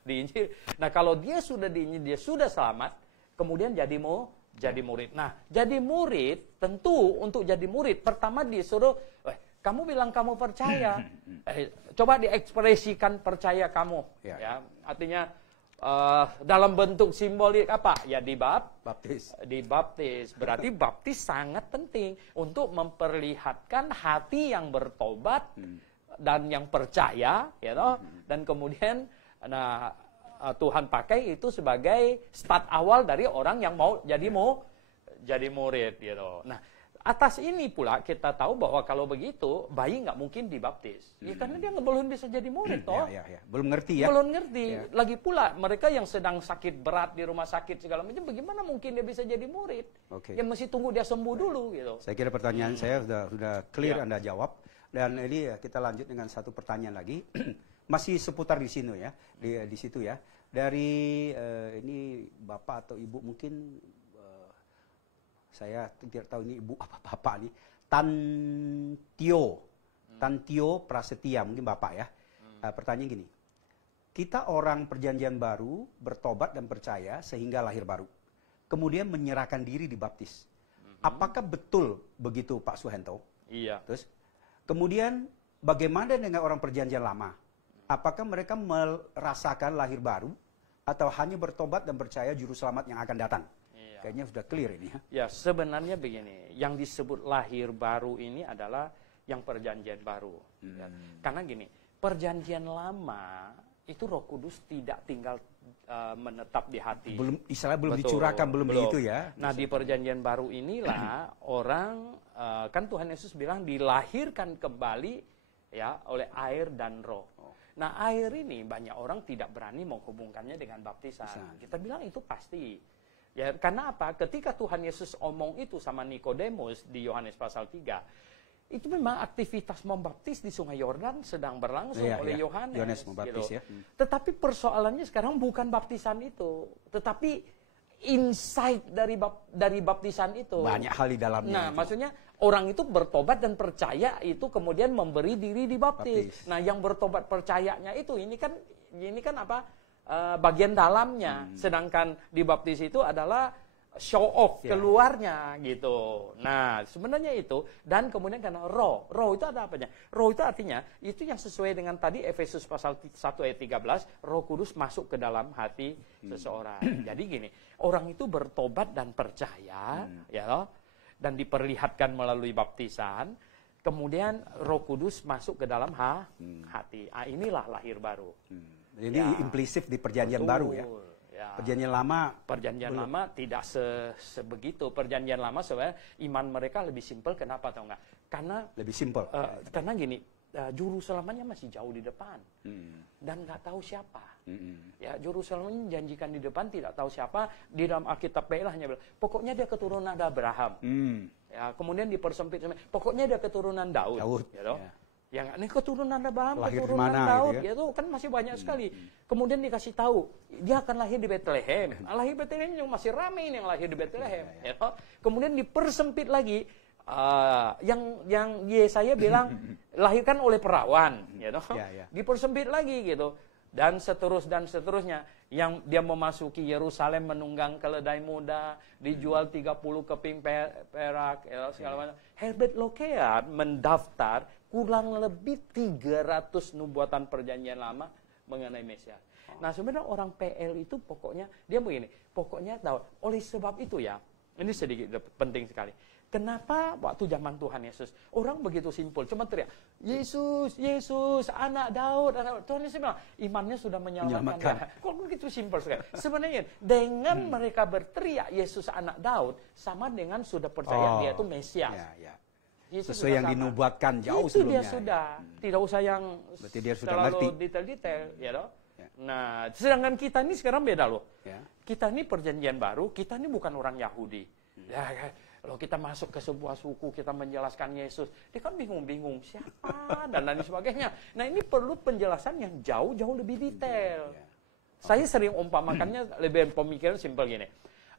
Diinjili. Nah, kalau dia sudah diinjili, dia sudah selamat, kemudian jadi murid. Nah, jadi murid tentu untuk jadi murid pertama disuruh, kamu bilang kamu percaya, coba diekspresikan percaya kamu. Ya. Artinya dalam bentuk simbolik apa? Ya dibaptis. Berarti baptis sangat penting untuk memperlihatkan hati yang bertobat dan yang percaya, ya toh. Dan kemudian Tuhan pakai itu sebagai start awal dari orang yang mau jadi murid, gitu. Nah, atas ini pula kita tahu bahwa kalau begitu bayi nggak mungkin dibaptis, ya karena dia belum bisa jadi murid toh. Belum ngerti ya. Belum ngerti. Lagi pula mereka yang sedang sakit berat di rumah sakit segala macam, bagaimana mungkin dia bisa jadi murid? Ya mesti tunggu dia sembuh dulu gitu. Saya kira pertanyaan saya sudah clear Anda jawab, dan ini kita lanjut dengan satu pertanyaan lagi. Masih seputar di sini ya, di situ ya. Dari ini Bapak atau Ibu mungkin, saya tidak tahu ini ibu apa bapak nih, Tan Tio Prasetya, mungkin bapak ya. Pertanyaan gini, kita orang perjanjian baru bertobat dan percaya sehingga lahir baru, kemudian menyerahkan diri dibaptis. Apakah betul begitu Pak Suhento? Iya. Terus kemudian bagaimana dengan orang perjanjian lama? Apakah mereka merasakan lahir baru atau hanya bertobat dan percaya juru selamat yang akan datang? Kayaknya sudah clear ini ya. Ya, sebenarnya begini, yang disebut lahir baru ini adalah yang perjanjian baru. Ya. Karena gini, perjanjian lama itu Roh Kudus tidak tinggal menetap di hati. Belum dicurahkan, belum begitu ya. Nah, di perjanjian baru inilah orang, kan Tuhan Yesus bilang dilahirkan kembali ya oleh air dan roh. Nah, air ini banyak orang tidak berani menghubungkannya dengan baptisan. Kita bilang itu pasti. Ya, karena apa? Ketika Tuhan Yesus omong itu sama Nikodemus di Yohanes pasal 3, itu memang aktivitas membaptis di Sungai Yordan sedang berlangsung oleh Yohanes membaptis, gitu. Tetapi persoalannya sekarang bukan baptisan itu, tetapi insight dari baptisan itu. Banyak hal di dalamnya. Nah, maksudnya orang itu bertobat dan percaya itu kemudian memberi diri dibaptis. Nah, yang bertobat percayanya itu ini kan apa? Bagian dalamnya, sedangkan dibaptis itu adalah show off keluarnya gitu. Nah, sebenarnya itu, dan kemudian karena roh itu ada apanya? Roh itu artinya itu yang sesuai dengan tadi Efesus pasal 1 ayat 13, Roh Kudus masuk ke dalam hati seseorang. Jadi gini, orang itu bertobat dan percaya, ya loh, dan diperlihatkan melalui baptisan. Kemudian Roh Kudus masuk ke dalam hati. Inilah lahir baru. Jadi implisit di perjanjian baru ya. Ya. Perjanjian lama Lama tidak sebegitu. Perjanjian lama sebenarnya iman mereka lebih simpel. Kenapa tahu nggak? Karena lebih simpel. Karena gini, juru selamatnya masih jauh di depan dan nggak tahu siapa. Ya, juru selamatnya janjikan di depan, tidak tahu siapa. Di dalam Alkitab hanya bilang, pokoknya dia keturunan Abraham. Ya, kemudian dipersempit, pokoknya dia keturunan Daud. Gitu. Yang ini keturunan Abraham, lahir keturunan dimana, Daud, gitu ya? itu kan masih banyak sekali. Kemudian dikasih tahu dia akan lahir di Bethlehem. Lahir Bethlehem yang masih ramai ini yang lahir di Bethlehem. Ya. Kemudian dipersempit lagi, yang Yesaya bilang lahirkan oleh perawan, gitu. Dipersempit lagi gitu. Dan seterusnya. Yang dia memasuki Yerusalem menunggang keledai muda, dijual 30 keping perak, segala macam. Herbert Lockyer mendaftar kurang lebih 300 nubuatan perjanjian lama mengenai Mesias. Nah, sebenarnya orang PL itu pokoknya, dia begini, pokoknya tahu, oleh sebab itu ya, ini sedikit penting sekali. Kenapa waktu zaman Tuhan Yesus, orang begitu simpel, cuma teriak, Yesus, Yesus, anak Daud, anak Daud. Tuhan Yesus bilang, imannya sudah menyelamatkan. Kok begitu simpel sekali? Sebenarnya, dengan mereka berteriak, Yesus anak Daud, sama dengan sudah percaya dia itu Mesias. Sesuai yang dinubuatkan jauh sebelumnya. Itu dia sudah, tidak usah yang dia sudah terlalu detail-detail. Ya toh? Nah, sedangkan kita ini sekarang beda loh. Kita ini perjanjian baru, kita ini bukan orang Yahudi. Kalau kita masuk ke sebuah suku, kita menjelaskan Yesus, dia kan bingung-bingung siapa dan lain sebagainya. Nah, ini perlu penjelasan yang jauh-jauh lebih detail. Saya sering umpamakannya lebih pemikiran simpel gini.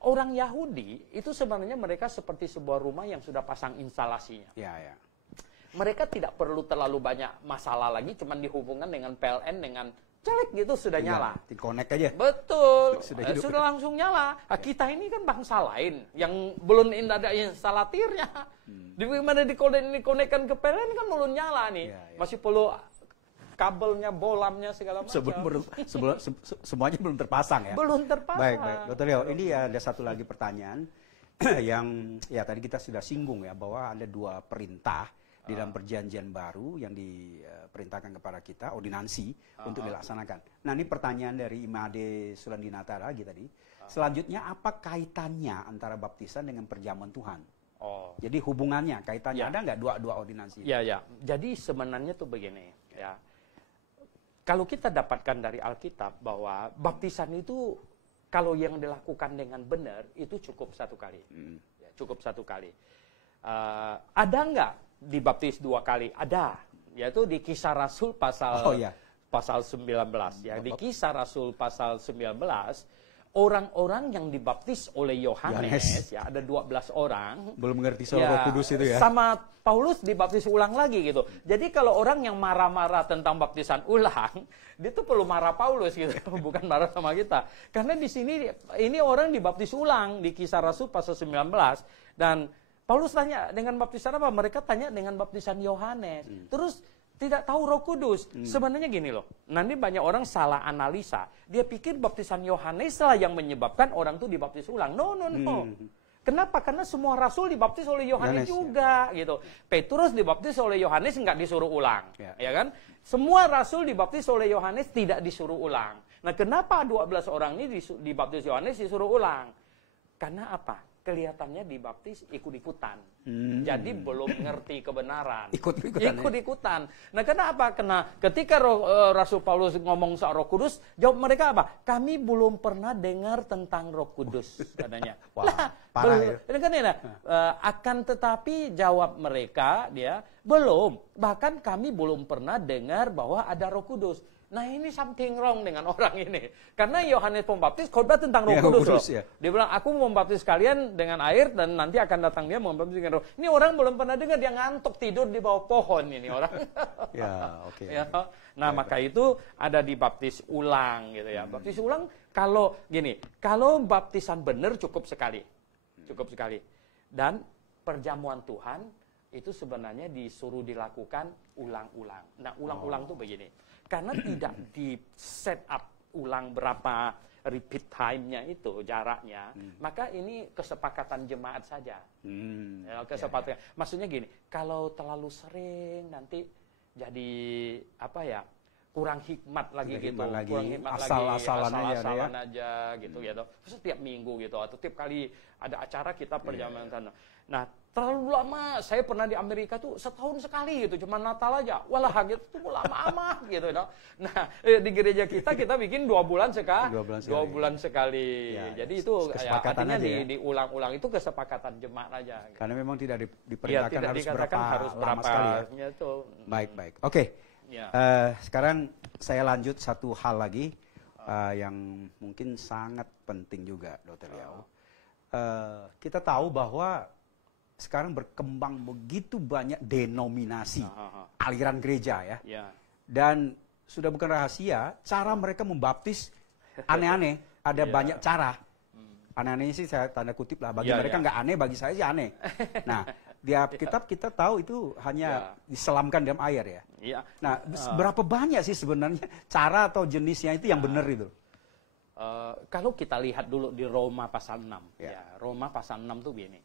Orang Yahudi itu sebenarnya mereka seperti sebuah rumah yang sudah pasang instalasinya. Mereka tidak perlu terlalu banyak masalah lagi, cuma dihubungkan dengan PLN, dengan celek gitu sudah nyala. Connect aja. Betul, sudah langsung nyala. Nah, kita ini kan bangsa lain yang belum ada instalatirnya. Di mana dikonekkan ke PLN kan belum nyala nih. Masih perlu kabelnya, bolamnya, segala macam. Semuanya belum terpasang ya? Belum terpasang. Baik. Dr. Leo, ini ada satu lagi pertanyaan yang ya tadi kita sudah singgung ya, bahwa ada dua perintah di dalam perjanjian baru yang diperintahkan kepada kita, ordinansi, untuk dilaksanakan. Nah, ini pertanyaan dari Imade Sulandinata lagi tadi. Selanjutnya, apa kaitannya antara baptisan dengan perjamuan Tuhan? Jadi hubungannya, kaitannya ada nggak dua ordinansi? Ya. Jadi sebenarnya tuh begini ya. Kalau kita dapatkan dari Alkitab bahwa baptisan itu kalau yang dilakukan dengan benar itu cukup satu kali. Cukup satu kali. Ada nggak dibaptis dua kali? Ada. Yaitu di Kisah Rasul pasal 19 ya. Di Kisah Rasul pasal 19, orang-orang yang dibaptis oleh Yohanes ya, ada 12 orang. Belum mengerti soal Roh Kudus itu ya. Sama Paulus dibaptis ulang lagi gitu. Jadi kalau orang yang marah-marah tentang baptisan ulang, dia tuh perlu marah Paulus gitu, bukan marah sama kita. Karena di sini ini orang dibaptis ulang di Kisah Rasul pasal 19, dan Paulus tanya dengan baptisan apa? Mereka tanya dengan baptisan Yohanes. Terus tidak tahu Roh Kudus. Sebenarnya gini loh, nanti banyak orang salah analisa. Dia pikir baptisan Yohanes lah yang menyebabkan orang tuh dibaptis ulang. No. Kenapa? Karena semua rasul dibaptis oleh Yohanes juga, gitu. Petrus dibaptis oleh Yohanes nggak disuruh ulang, ya kan? Semua rasul dibaptis oleh Yohanes tidak disuruh ulang. Nah, kenapa 12 orang ini dibaptis Yohanes disuruh ulang? Karena apa? Kelihatannya dibaptis ikut-ikutan. Jadi belum ngerti kebenaran. Ikut-ikutan. Nah, kenapa? Karena ketika Rasul Paulus ngomong soal Roh Kudus, jawab mereka apa? Kami belum pernah dengar tentang Roh Kudus, katanya. Parah ya. Akan tetapi jawab mereka, dia belum. Bahkan kami belum pernah dengar bahwa ada Roh Kudus. Nah, ini something wrong dengan orang ini. Karena Yohanes Pembaptis khotbah tentang Roh Kudus. Dia bilang, aku membaptis kalian dengan air dan nanti akan datang dia membaptis dengan Roh. Ini orang belum pernah dengar, dia ngantuk tidur di bawah pohon ini orang. Nah, maka itu ada dibaptis ulang gitu ya. Baptis ulang kalau baptisan benar cukup sekali. Dan perjamuan Tuhan itu sebenarnya disuruh dilakukan ulang-ulang. Nah, ulang-ulang tuh begini. Karena tidak di set up ulang berapa repeat time-nya itu, jaraknya, maka ini kesepakatan jemaat saja. Maksudnya gini, kalau terlalu sering nanti jadi kurang hikmat lagi Tidak gitu, hikmat lagi, kurang hikmat asal-asalan lagi, aja, asal-asalan aja gitu. Setiap minggu gitu atau tiap kali ada acara kita perjalanan sana. Nah, terlalu lama. Saya pernah di Amerika tuh setahun sekali gitu, cuma Natal aja. Walah gitu tuh lama amat gitu. Nah, di gereja kita bikin 2 bulan sekali. 2 bulan sekali. Ya, jadi itu artinya aja ya. diulang-ulang, itu kesepakatan jemaat aja. Gitu. Karena memang tidak diperintahkan harus berapa sekali ya. Itu. Baik. Oke. Ya. Sekarang saya lanjut satu hal lagi yang mungkin sangat penting juga, Dr. Liao. Kita tahu bahwa sekarang berkembang begitu banyak denominasi, aliran gereja ya. Dan sudah bukan rahasia, cara mereka membaptis aneh-aneh. Ada banyak cara. Aneh-anehnya sih saya tanda kutip lah. Bagi mereka nggak aneh, bagi saya sih aneh. Nah, di Alkitab kita tahu itu hanya diselamkan dalam air ya. Nah, berapa banyak sih sebenarnya cara atau jenisnya itu yang benar itu? Kalau kita lihat dulu di Roma pasal 6, Roma pasal 6 tuh begini.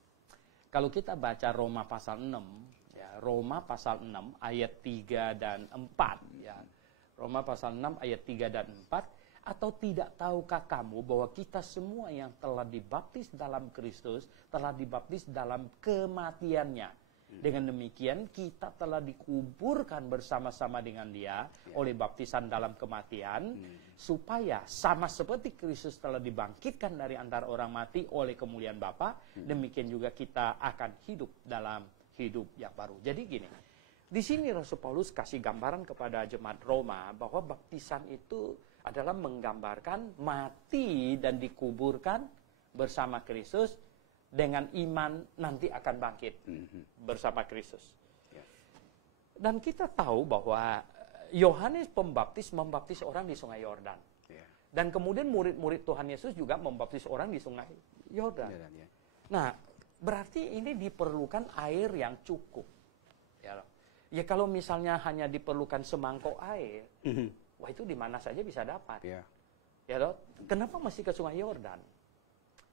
Kalau kita baca Roma pasal 6, Roma pasal 6 ayat 3 dan 4, Roma pasal 6 ayat 3 dan 4, atau tidak tahukah kamu bahwa kita semua yang telah dibaptis dalam Kristus telah dibaptis dalam kematiannya. Dengan demikian kita telah dikuburkan bersama-sama dengan Dia oleh baptisan dalam kematian, supaya sama seperti Kristus telah dibangkitkan dari antara orang mati oleh kemuliaan Bapa, demikian juga kita akan hidup dalam hidup yang baru. Jadi gini, di sini Rasul Paulus kasih gambaran kepada jemaat Roma bahwa baptisan itu adalah menggambarkan mati dan dikuburkan bersama Kristus, dengan iman nanti akan bangkit bersama Kristus. Dan kita tahu bahwa Yohanes Pembaptis membaptis orang di Sungai Yordan. Dan kemudian murid-murid Tuhan Yesus juga membaptis orang di Sungai Yordan. Nah, berarti ini diperlukan air yang cukup. Ya kalau misalnya hanya diperlukan semangkok air, wah itu di mana saja bisa dapat. Kenapa masih ke Sungai Yordan?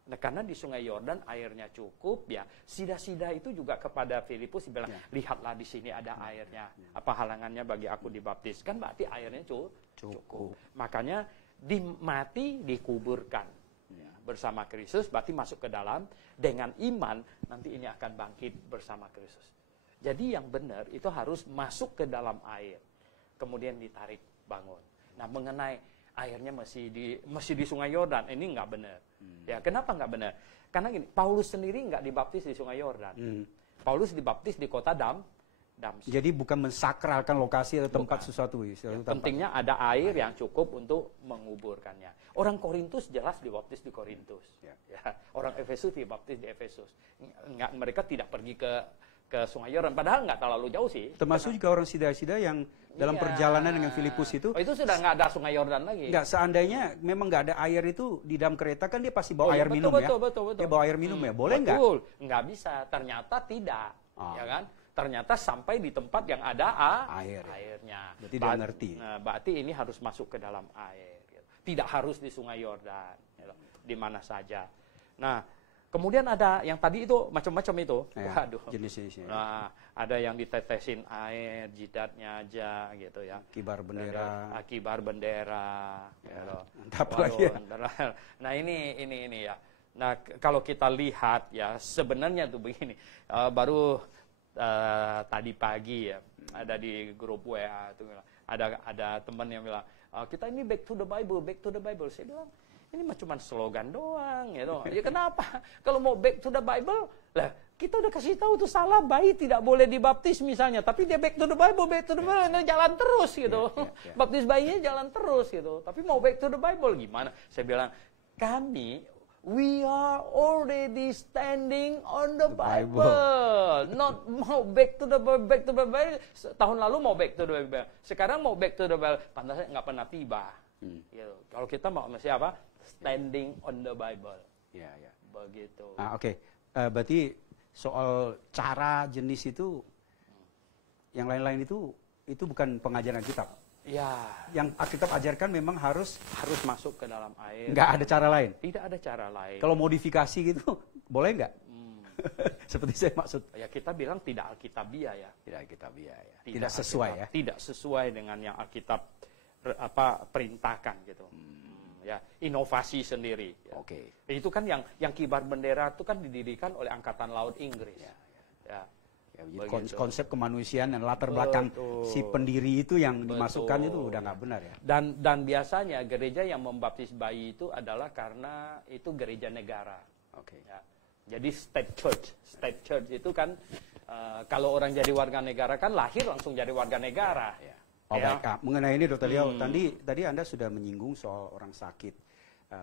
Nah, karena di Sungai Yordan airnya cukup ya. Sida-sida itu juga kepada Filipus bilang, lihatlah di sini ada airnya. Apa halangannya bagi aku dibaptis? Kan berarti airnya cukup. Makanya mati dikuburkan bersama Kristus, berarti masuk ke dalam dengan iman nanti ini akan bangkit bersama Kristus. Jadi yang benar itu harus masuk ke dalam air, kemudian ditarik bangun. Nah, mengenai airnya masih di Sungai Yordan, ini nggak benar. Ya, kenapa nggak benar? Karena gini, Paulus sendiri nggak dibaptis di Sungai Yordan. Paulus dibaptis di kota Damsyik. Jadi bukan mensakralkan lokasi atau tempat sesuatu. Pentingnya ada air yang cukup untuk menguburkannya. Orang Korintus jelas dibaptis di Korintus. Orang Efesus dibaptis di Efesus. Mereka tidak pergi ke Sungai Yordan, padahal nggak terlalu jauh sih. Termasuk juga orang Sida-sida yang dalam perjalanan dengan Filipus itu. Itu sudah nggak ada Sungai Yordan lagi. Nggak, seandainya memang nggak ada air itu di dalam kereta kan dia pasti bawa air minum ya. Betul. Dia bawa air minum ya, boleh nggak? Betul, nggak bisa. Ternyata tidak, ya kan? Ternyata sampai di tempat yang ada airnya. Berarti dia ngerti. Nah, berarti ini harus masuk ke dalam air. Gitu. Tidak harus di Sungai Yordan, gitu. Di mana saja. Nah, kemudian ada yang tadi itu macam-macam itu. Waduh. Jenis-jenisnya. Nah, ada yang ditetesin air, jidatnya aja gitu ya. Kibar bendera. Kibar bendera. Gitu. Apalagi ya. Nah, ini ya. Nah, kalau kita lihat ya sebenarnya tuh begini. Baru tadi pagi ya ada di grup WA tuh ada teman yang bilang, kita ini back to the Bible. Saya bilang, ini mah cuma slogan doang gitu. Ya kenapa? Kalau mau back to the Bible, lah kita udah kasih tahu tuh salah, bayi tidak boleh dibaptis misalnya, tapi dia back to the Bible jalan terus gitu. Baptis bayinya jalan terus gitu. Tapi mau back to the Bible gimana? Saya bilang, we are already standing on the Bible. Not mau back to the Bible. Tahun lalu mau back to the Bible. Sekarang mau back to the Bible. Pantasnya nggak pernah tiba. Gitu. Kalau kita mau masih apa? Standing on the Bible. Ya. Begitu. Oke. Berarti soal cara jenis itu, yang lain-lain itu bukan pengajaran kitab. Ya, yang Alkitab ajarkan memang harus masuk ke dalam air. Nggak ada cara lain. Tidak ada cara lain. Kalau modifikasi gitu, boleh nggak? Seperti saya maksud. Ya kita bilang tidak alkitabiah ya. Tidak alkitabiah ya. Tidak sesuai ya. Tidak sesuai dengan yang Alkitab perintahkan gitu. Ya, inovasi sendiri. Ya. Oke. Itu kan yang kibar bendera itu kan didirikan oleh Angkatan Laut Inggris. Ya. Ya, jadi konsep kemanusiaan dan latar belakang Betul. si pendiri itu yang Betul. dimasukkan itu udah nggak benar ya. Dan biasanya gereja yang membaptis bayi itu adalah karena itu gereja negara. Oke. Ya. Jadi state church itu kan kalau orang jadi warga negara kan lahir langsung jadi warga negara. Ya. Oh, Ya. baik. Mengenai ini Dr. Liao, tadi Anda sudah menyinggung soal orang sakit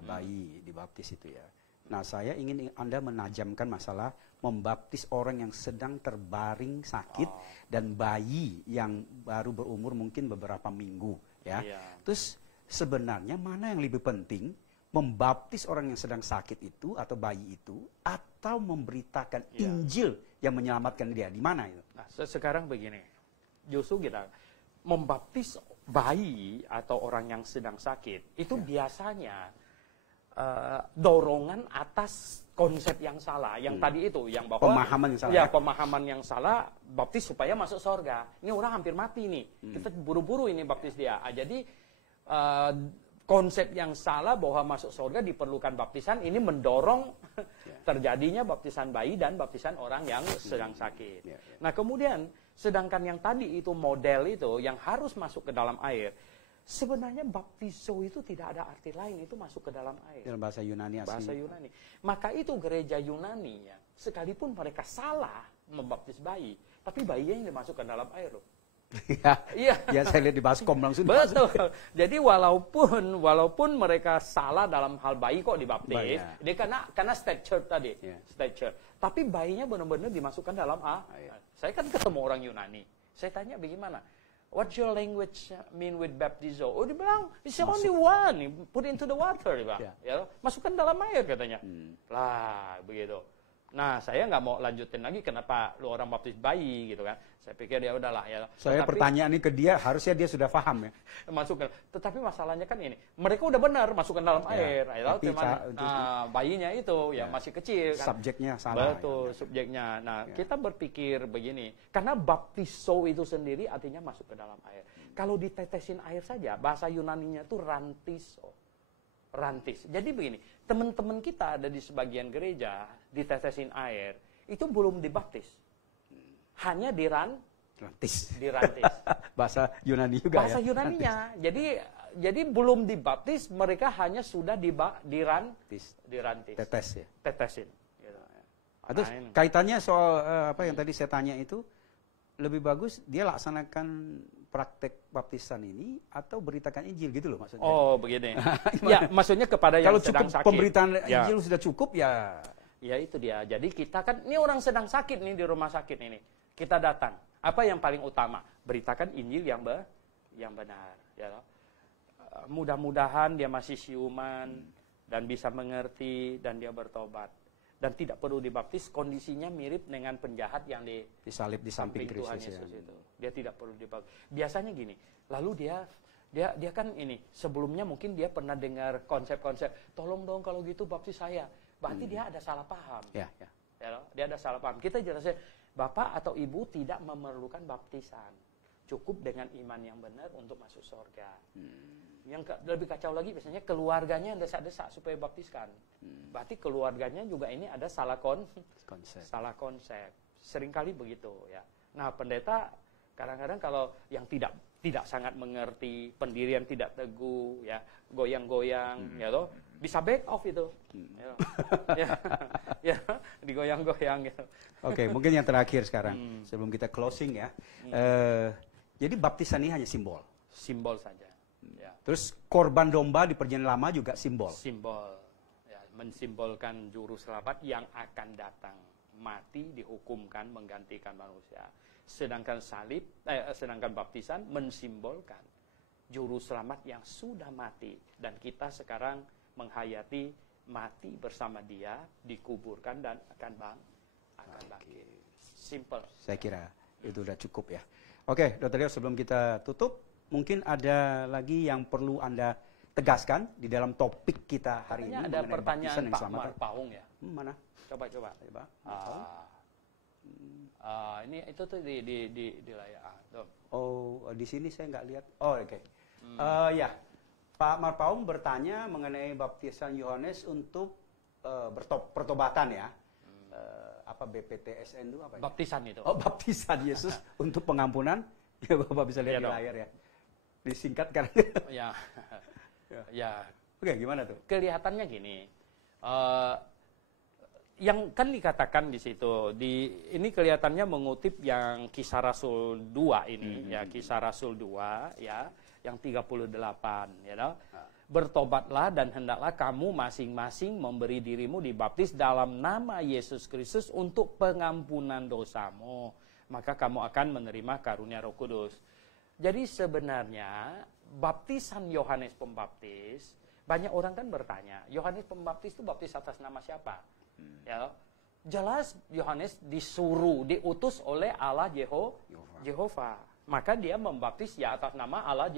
bayi dibaptis itu ya. Nah, saya ingin Anda menajamkan masalah membaptis orang yang sedang terbaring sakit dan bayi yang baru berumur mungkin beberapa minggu ya. Iya. Terus sebenarnya mana yang lebih penting, membaptis orang yang sedang sakit itu atau bayi itu atau memberitakan Injil yang menyelamatkan dia? Di mana itu? Nah, sekarang begini. Justru kita membaptis bayi atau orang yang sedang sakit itu biasanya dorongan atas konsep yang salah, yang tadi itu, yang bahwa pemahaman yang salah. Ya, pemahaman yang salah, baptis supaya masuk surga. Ini orang hampir mati nih, kita buru-buru ini baptis dia. Jadi konsep yang salah bahwa masuk surga diperlukan baptisan ini mendorong terjadinya baptisan bayi dan baptisan orang yang sedang sakit. Nah, kemudian sedangkan yang tadi itu model itu yang harus masuk ke dalam air. Sebenarnya baptizo itu tidak ada arti lain, itu masuk ke dalam air. Dalam bahasa Yunani asli. Bahasa Yunani. Maka itu gereja Yunani ya, sekalipun mereka salah membaptis bayi, tapi bayinya yang dimasukkan dalam air loh. Iya. Ya, saya lihat di Baskom langsung. Betul. Jadi walaupun mereka salah dalam hal bayi kok dibaptis, dia karena state church tadi, state church. Tapi bayinya benar-benar dimasukkan dalam air. Saya kan ketemu orang Yunani. Saya tanya bagaimana? What's your language mean with baptizo? Oh, dia bilang, it's only one. Put into the water, dia bilang. Ya, masukkan dalam air katanya. Lah, begitu. Nah, saya nggak mau lanjutin lagi kenapa lu orang baptis bayi gitu kan. Saya pikir ya udahlah ya. Saya pertanyaan ini ke dia, harusnya dia sudah paham ya. Masukkan. Tetapi masalahnya kan ini, mereka udah benar masukkan dalam air. Cuman bayinya itu ya masih kecil kan. Subjeknya salah. Betul, subjeknya. Nah, kita berpikir begini, karena baptizo itu sendiri artinya masuk ke dalam air. Kalau ditetesin air saja, bahasa Yunaninya itu rantiso. Rantis. Jadi begini, teman-teman kita ada di sebagian gereja ditetesin air, itu belum dibaptis. Hanya Rantis. Dirantis. Bahasa Yunani juga Bahasa Yunaninya. Jadi belum dibaptis, mereka hanya sudah dirantis. Tetes ya. Tetesin. Gitu. Atau kaitannya soal apa yang tadi saya tanya itu, lebih bagus dia laksanakan praktek baptisan ini atau beritakan Injil gitu loh maksudnya. Oh, begini. Ya, maksudnya kepada yang sedang sakit. Kalau pemberitaan Injil sudah cukup ya. Ya itu dia. Jadi kita kan, ini orang sedang sakit nih di rumah sakit ini. Kita datang. Apa yang paling utama? Beritakan Injil yang benar. Ya, mudah-mudahan dia masih siuman dan bisa mengerti dan dia bertobat. Dan tidak perlu dibaptis, kondisinya mirip dengan penjahat yang disalib di samping Tuhan Kristus Yesus itu. Dia tidak perlu dibaptis. Biasanya gini, lalu dia kan ini, sebelumnya mungkin dia pernah dengar konsep-konsep, tolong dong kalau gitu baptis saya. Berarti dia ada salah paham. Ya, dia ada salah paham. Kita jelasnya, Bapak atau Ibu tidak memerlukan baptisan. Cukup dengan iman yang benar untuk masuk surga. Yang lebih kacau lagi biasanya keluarganya yang desak-desak supaya baptiskan. Berarti keluarganya juga ini ada salah konsep. Seringkali begitu ya. Nah, pendeta kadang-kadang kalau yang tidak sangat mengerti, pendirian tidak teguh ya, goyang-goyang ya toh, bisa back off itu. Ya, digoyang-goyang gitu. Oke, mungkin yang terakhir sekarang sebelum kita closing ya. Jadi baptisan ini hanya simbol. Simbol saja. Ya. Terus korban domba di perjanjian lama juga simbol. Simbol. Ya, mensimbolkan juru selamat yang akan datang, mati, dihukumkan, menggantikan manusia. Sedangkan sedangkan baptisan mensimbolkan juru selamat yang sudah mati dan kita sekarang menghayati mati bersama dia, dikuburkan dan akan bangkit. Simple. Saya kira itu sudah cukup ya. Oke, Dr. Liao, sebelum kita tutup, mungkin ada lagi yang perlu Anda tegaskan di dalam topik kita hari ini. Ada pertanyaan Pak Marpaung ya. Mana? Coba. Ini itu tuh di layar. Oh, di sini saya nggak lihat. Oh, oke. Ya, Pak Marpaung bertanya mengenai baptisan Yohanes untuk pertobatan ya. Apa BPTSN itu apa? Baptisan itu. Oh, baptisan Yesus untuk pengampunan. Ya, Bapak bisa lihat di layar ya. Disingkat karena. Ya. Ya. Oke, gimana tuh? Kelihatannya gini. Yang kan dikatakan di situ, ini kelihatannya mengutip yang Kisah Rasul 2 ini, ya Kisah Rasul 2 ya, yang 38 ya know? Bertobatlah dan hendaklah kamu masing-masing memberi dirimu dibaptis dalam nama Yesus Kristus untuk pengampunan dosamu, maka kamu akan menerima karunia Roh Kudus. Jadi sebenarnya baptisan Yohanes Pembaptis, banyak orang kan bertanya, Yohanes Pembaptis itu baptis atas nama siapa? Ya, jelas Yohanes diutus oleh Allah Jehovah. Maka dia membaptis ya atas nama Allah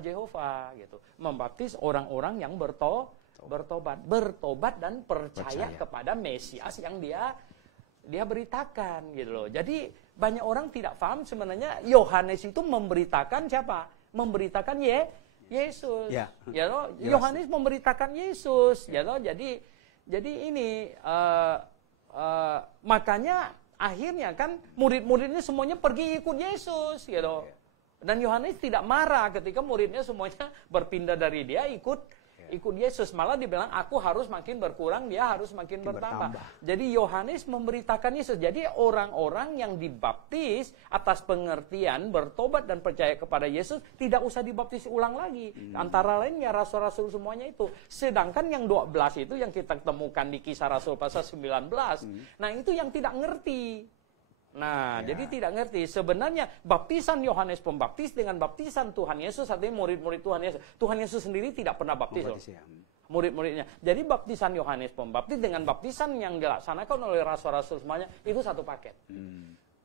Jehovah gitu. Membaptis orang-orang yang bertobat dan percaya kepada Mesias yang dia beritakan gitu loh. Jadi banyak orang tidak paham sebenarnya Yohanes itu memberitakan siapa? Memberitakan Yesus. Ya loh, Yohanes memberitakan Yesus ya loh. Jadi ini makanya akhirnya kan murid-muridnya semuanya pergi ikut Yesus gitu. Dan Yohanes tidak marah ketika muridnya semuanya berpindah dari dia ikut Yesus. Malah dibilang aku harus makin berkurang, dia harus makin bertambah. Jadi Yohanes memberitakan Yesus. Jadi orang-orang yang dibaptis atas pengertian bertobat dan percaya kepada Yesus tidak usah dibaptis ulang lagi. Antara lain ya rasul-rasul semuanya itu. Sedangkan yang 12 itu yang kita temukan di Kisah Rasul pasal 19. Nah, itu yang tidak ngerti. Nah, jadi tidak ngerti. Sebenarnya baptisan Yohanes Pembaptis dengan baptisan Tuhan Yesus, artinya murid-murid Tuhan Yesus. Tuhan Yesus sendiri tidak pernah baptis. Murid-muridnya. Jadi baptisan Yohanes Pembaptis dengan baptisan yang dilaksanakan oleh rasul-rasul semuanya itu satu paket.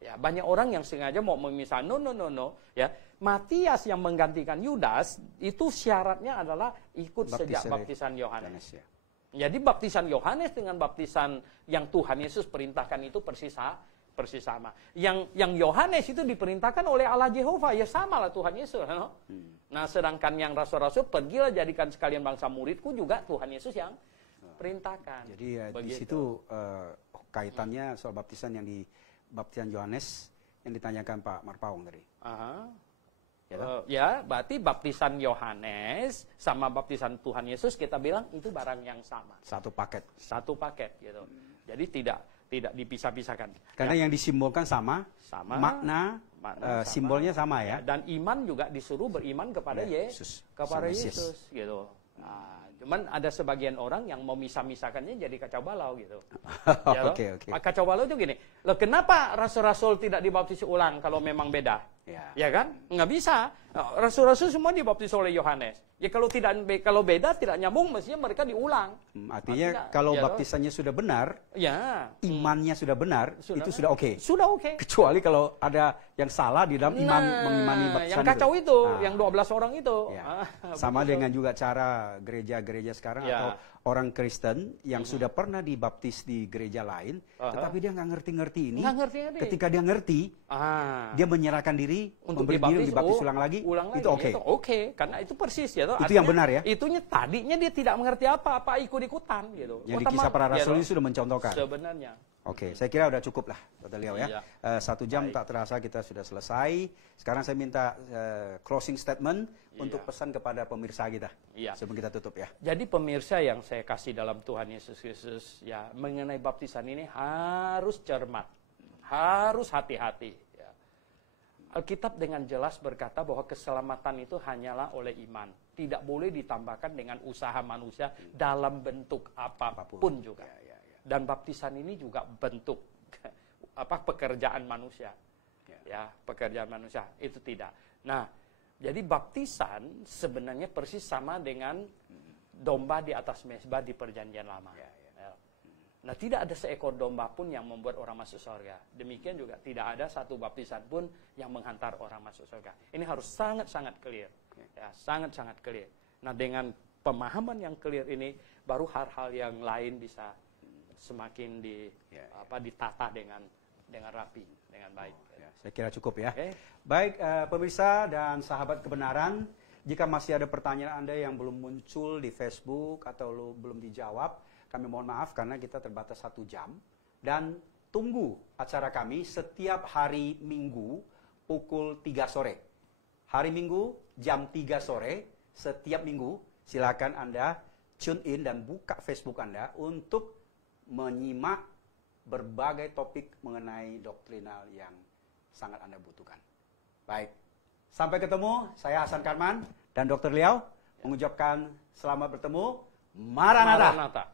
Ya, banyak orang yang sengaja mau memisah. No. Ya, Matias yang menggantikan Yudas itu syaratnya adalah ikut sejak baptisan Yohanes. Jadi baptisan Yohanes dengan baptisan yang Tuhan Yesus perintahkan itu persis sama. Yang Yohanes itu diperintahkan oleh Allah Jehovah, ya sama lah Tuhan Yesus. No? Nah, sedangkan yang rasul-rasul pergilah jadikan sekalian bangsa muridku juga Tuhan Yesus yang perintahkan. Jadi di situ kaitannya soal baptisan yang di baptisan Yohanes yang ditanyakan Pak Marpaung tadi. Berarti baptisan Yohanes sama baptisan Tuhan Yesus kita bilang itu barang yang sama. Satu paket gitu. Jadi tidak dipisah-pisahkan. Karena yang disimbolkan sama. Makna simbolnya sama ya. Dan iman juga disuruh beriman kepada Yesus. Gitu. Nah, cuman ada sebagian orang yang memisah-misahkannya jadi kacau balau gitu. Oke. Kacau balau itu gini. Loh, kenapa rasul-rasul tidak dibaptis ulang kalau memang beda? Ya kan? Nggak bisa. Rasul-rasul semua dibaptis oleh Yohanes. Ya kalau beda tidak nyambung, mestinya mereka diulang. Artinya kalau baptisannya sudah benar, imannya sudah benar, itu sudah oke. Sudah oke. Kecuali kalau ada yang salah di dalam mengimani baptisan yang kacau itu, yang 12 orang itu. Sama dengan juga cara gereja-gereja sekarang atau orang Kristen yang sudah pernah dibaptis di gereja lain, tetapi dia nggak ngerti-ngerti ini. Ketika dia ngerti, dia menyerahkan diri untuk dibaptis ulang lagi, itu oke. Itu oke, karena itu persis ya. Itu yang benar ya. Itunya tadinya dia tidak mengerti apa ikut-ikutan gitu. Yang di Kisah Para Rasul ini sudah mencontohkan. Sebenarnya. Oke, saya kira udah cukup lah, Dr. Leo ya. 1 jam tak terasa kita sudah selesai. Sekarang saya minta closing statement untuk pesan kepada pemirsa kita sebelum kita tutup ya. Jadi pemirsa yang saya kasih dalam Tuhan Yesus Kristus ya, mengenai baptisan ini harus cermat, harus hati-hati. Ya. Alkitab dengan jelas berkata bahwa keselamatan itu hanyalah oleh iman. Tidak boleh ditambahkan dengan usaha manusia dalam bentuk apapun juga. Dan baptisan ini juga bentuk pekerjaan manusia. Ya, pekerjaan manusia itu tidak. Nah, jadi baptisan sebenarnya persis sama dengan domba di atas mezbah di Perjanjian Lama. Nah, tidak ada seekor domba pun yang membuat orang masuk surga. Demikian juga tidak ada satu baptisan pun yang menghantar orang masuk surga. Ini harus sangat-sangat clear. Ya, sangat-sangat clear. Nah, dengan pemahaman yang clear ini baru hal-hal yang lain bisa semakin ditata dengan rapi, dengan baik. Saya kira cukup ya. Baik, pemirsa dan sahabat kebenaran, Jika masih ada pertanyaan Anda yang belum muncul di Facebook atau belum dijawab, kami mohon maaf karena kita terbatas 1 jam. Dan tunggu acara kami setiap hari Minggu pukul 3 sore. Hari Minggu jam 3 sore setiap minggu. Silakan Anda tune in dan buka Facebook Anda untuk menyimak berbagai topik mengenai doktrinal yang sangat Anda butuhkan. Baik, sampai ketemu. Saya Hasan Karman dan Dr. Liao mengucapkan selamat bertemu. Maranatha. Maranatha.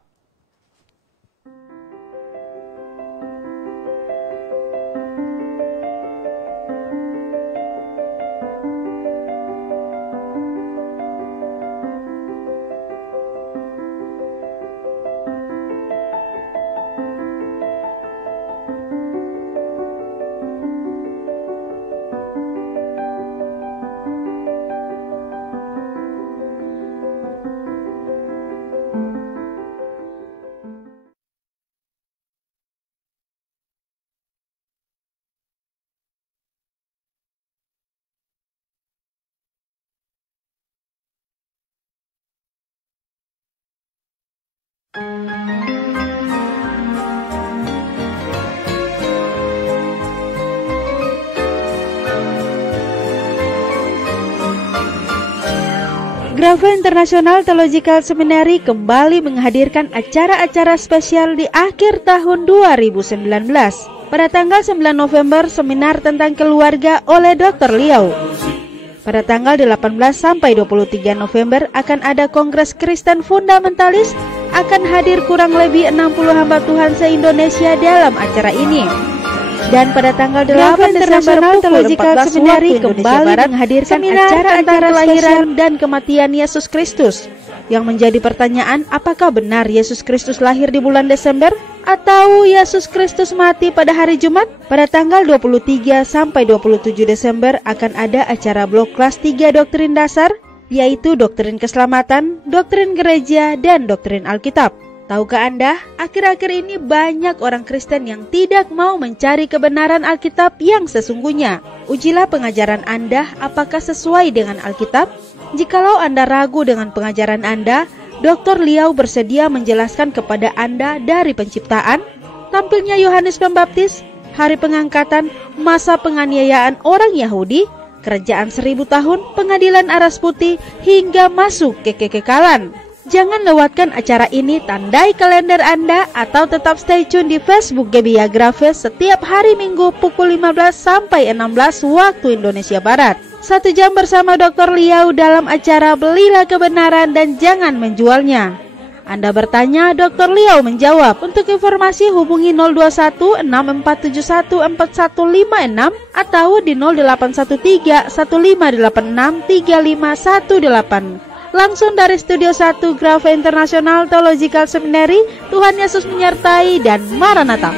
Grafe International Theological Seminary kembali menghadirkan acara-acara spesial di akhir tahun 2019. Pada tanggal 9 November, seminar tentang keluarga oleh Dr. Liao. Pada tanggal 18 sampai 23 November akan ada Kongres Kristen Fundamentalis, akan hadir kurang lebih 60 hamba Tuhan se-Indonesia dalam acara ini. Dan pada tanggal 8 Desember pukul 14 waktu Indonesia Barat menghadirkan acara-acara kelahiran dan kematian Yesus Kristus. Yang menjadi pertanyaan, apakah benar Yesus Kristus lahir di bulan Desember? Atau Yesus Kristus mati pada hari Jumat? Pada tanggal 23 sampai 27 Desember akan ada acara blok kelas 3 doktrin dasar, yaitu doktrin keselamatan, doktrin gereja, dan doktrin Alkitab. Tahukah Anda, akhir-akhir ini banyak orang Kristen yang tidak mau mencari kebenaran Alkitab yang sesungguhnya. Ujilah pengajaran Anda apakah sesuai dengan Alkitab. Jikalau Anda ragu dengan pengajaran Anda, Dr. Liao bersedia menjelaskan kepada Anda dari penciptaan, tampilnya Yohanes Pembaptis, hari pengangkatan, masa penganiayaan orang Yahudi, kerajaan 1000 tahun, pengadilan aras putih, hingga masuk ke kekekalan. Jangan lewatkan acara ini, tandai kalender Anda atau tetap stay tune di Facebook Gebiya Grafe setiap hari Minggu pukul 15 sampai 16 waktu Indonesia Barat. 1 jam bersama Dr. Liao dalam acara Belilah Kebenaran dan Jangan Menjualnya. Anda bertanya, Dr. Liao menjawab. Untuk informasi hubungi 021 6471 4156 atau di 0813 1586 3518. Langsung dari Studio 1 Grafe International Theological Seminary. Tuhan Yesus menyertai dan Maranatha.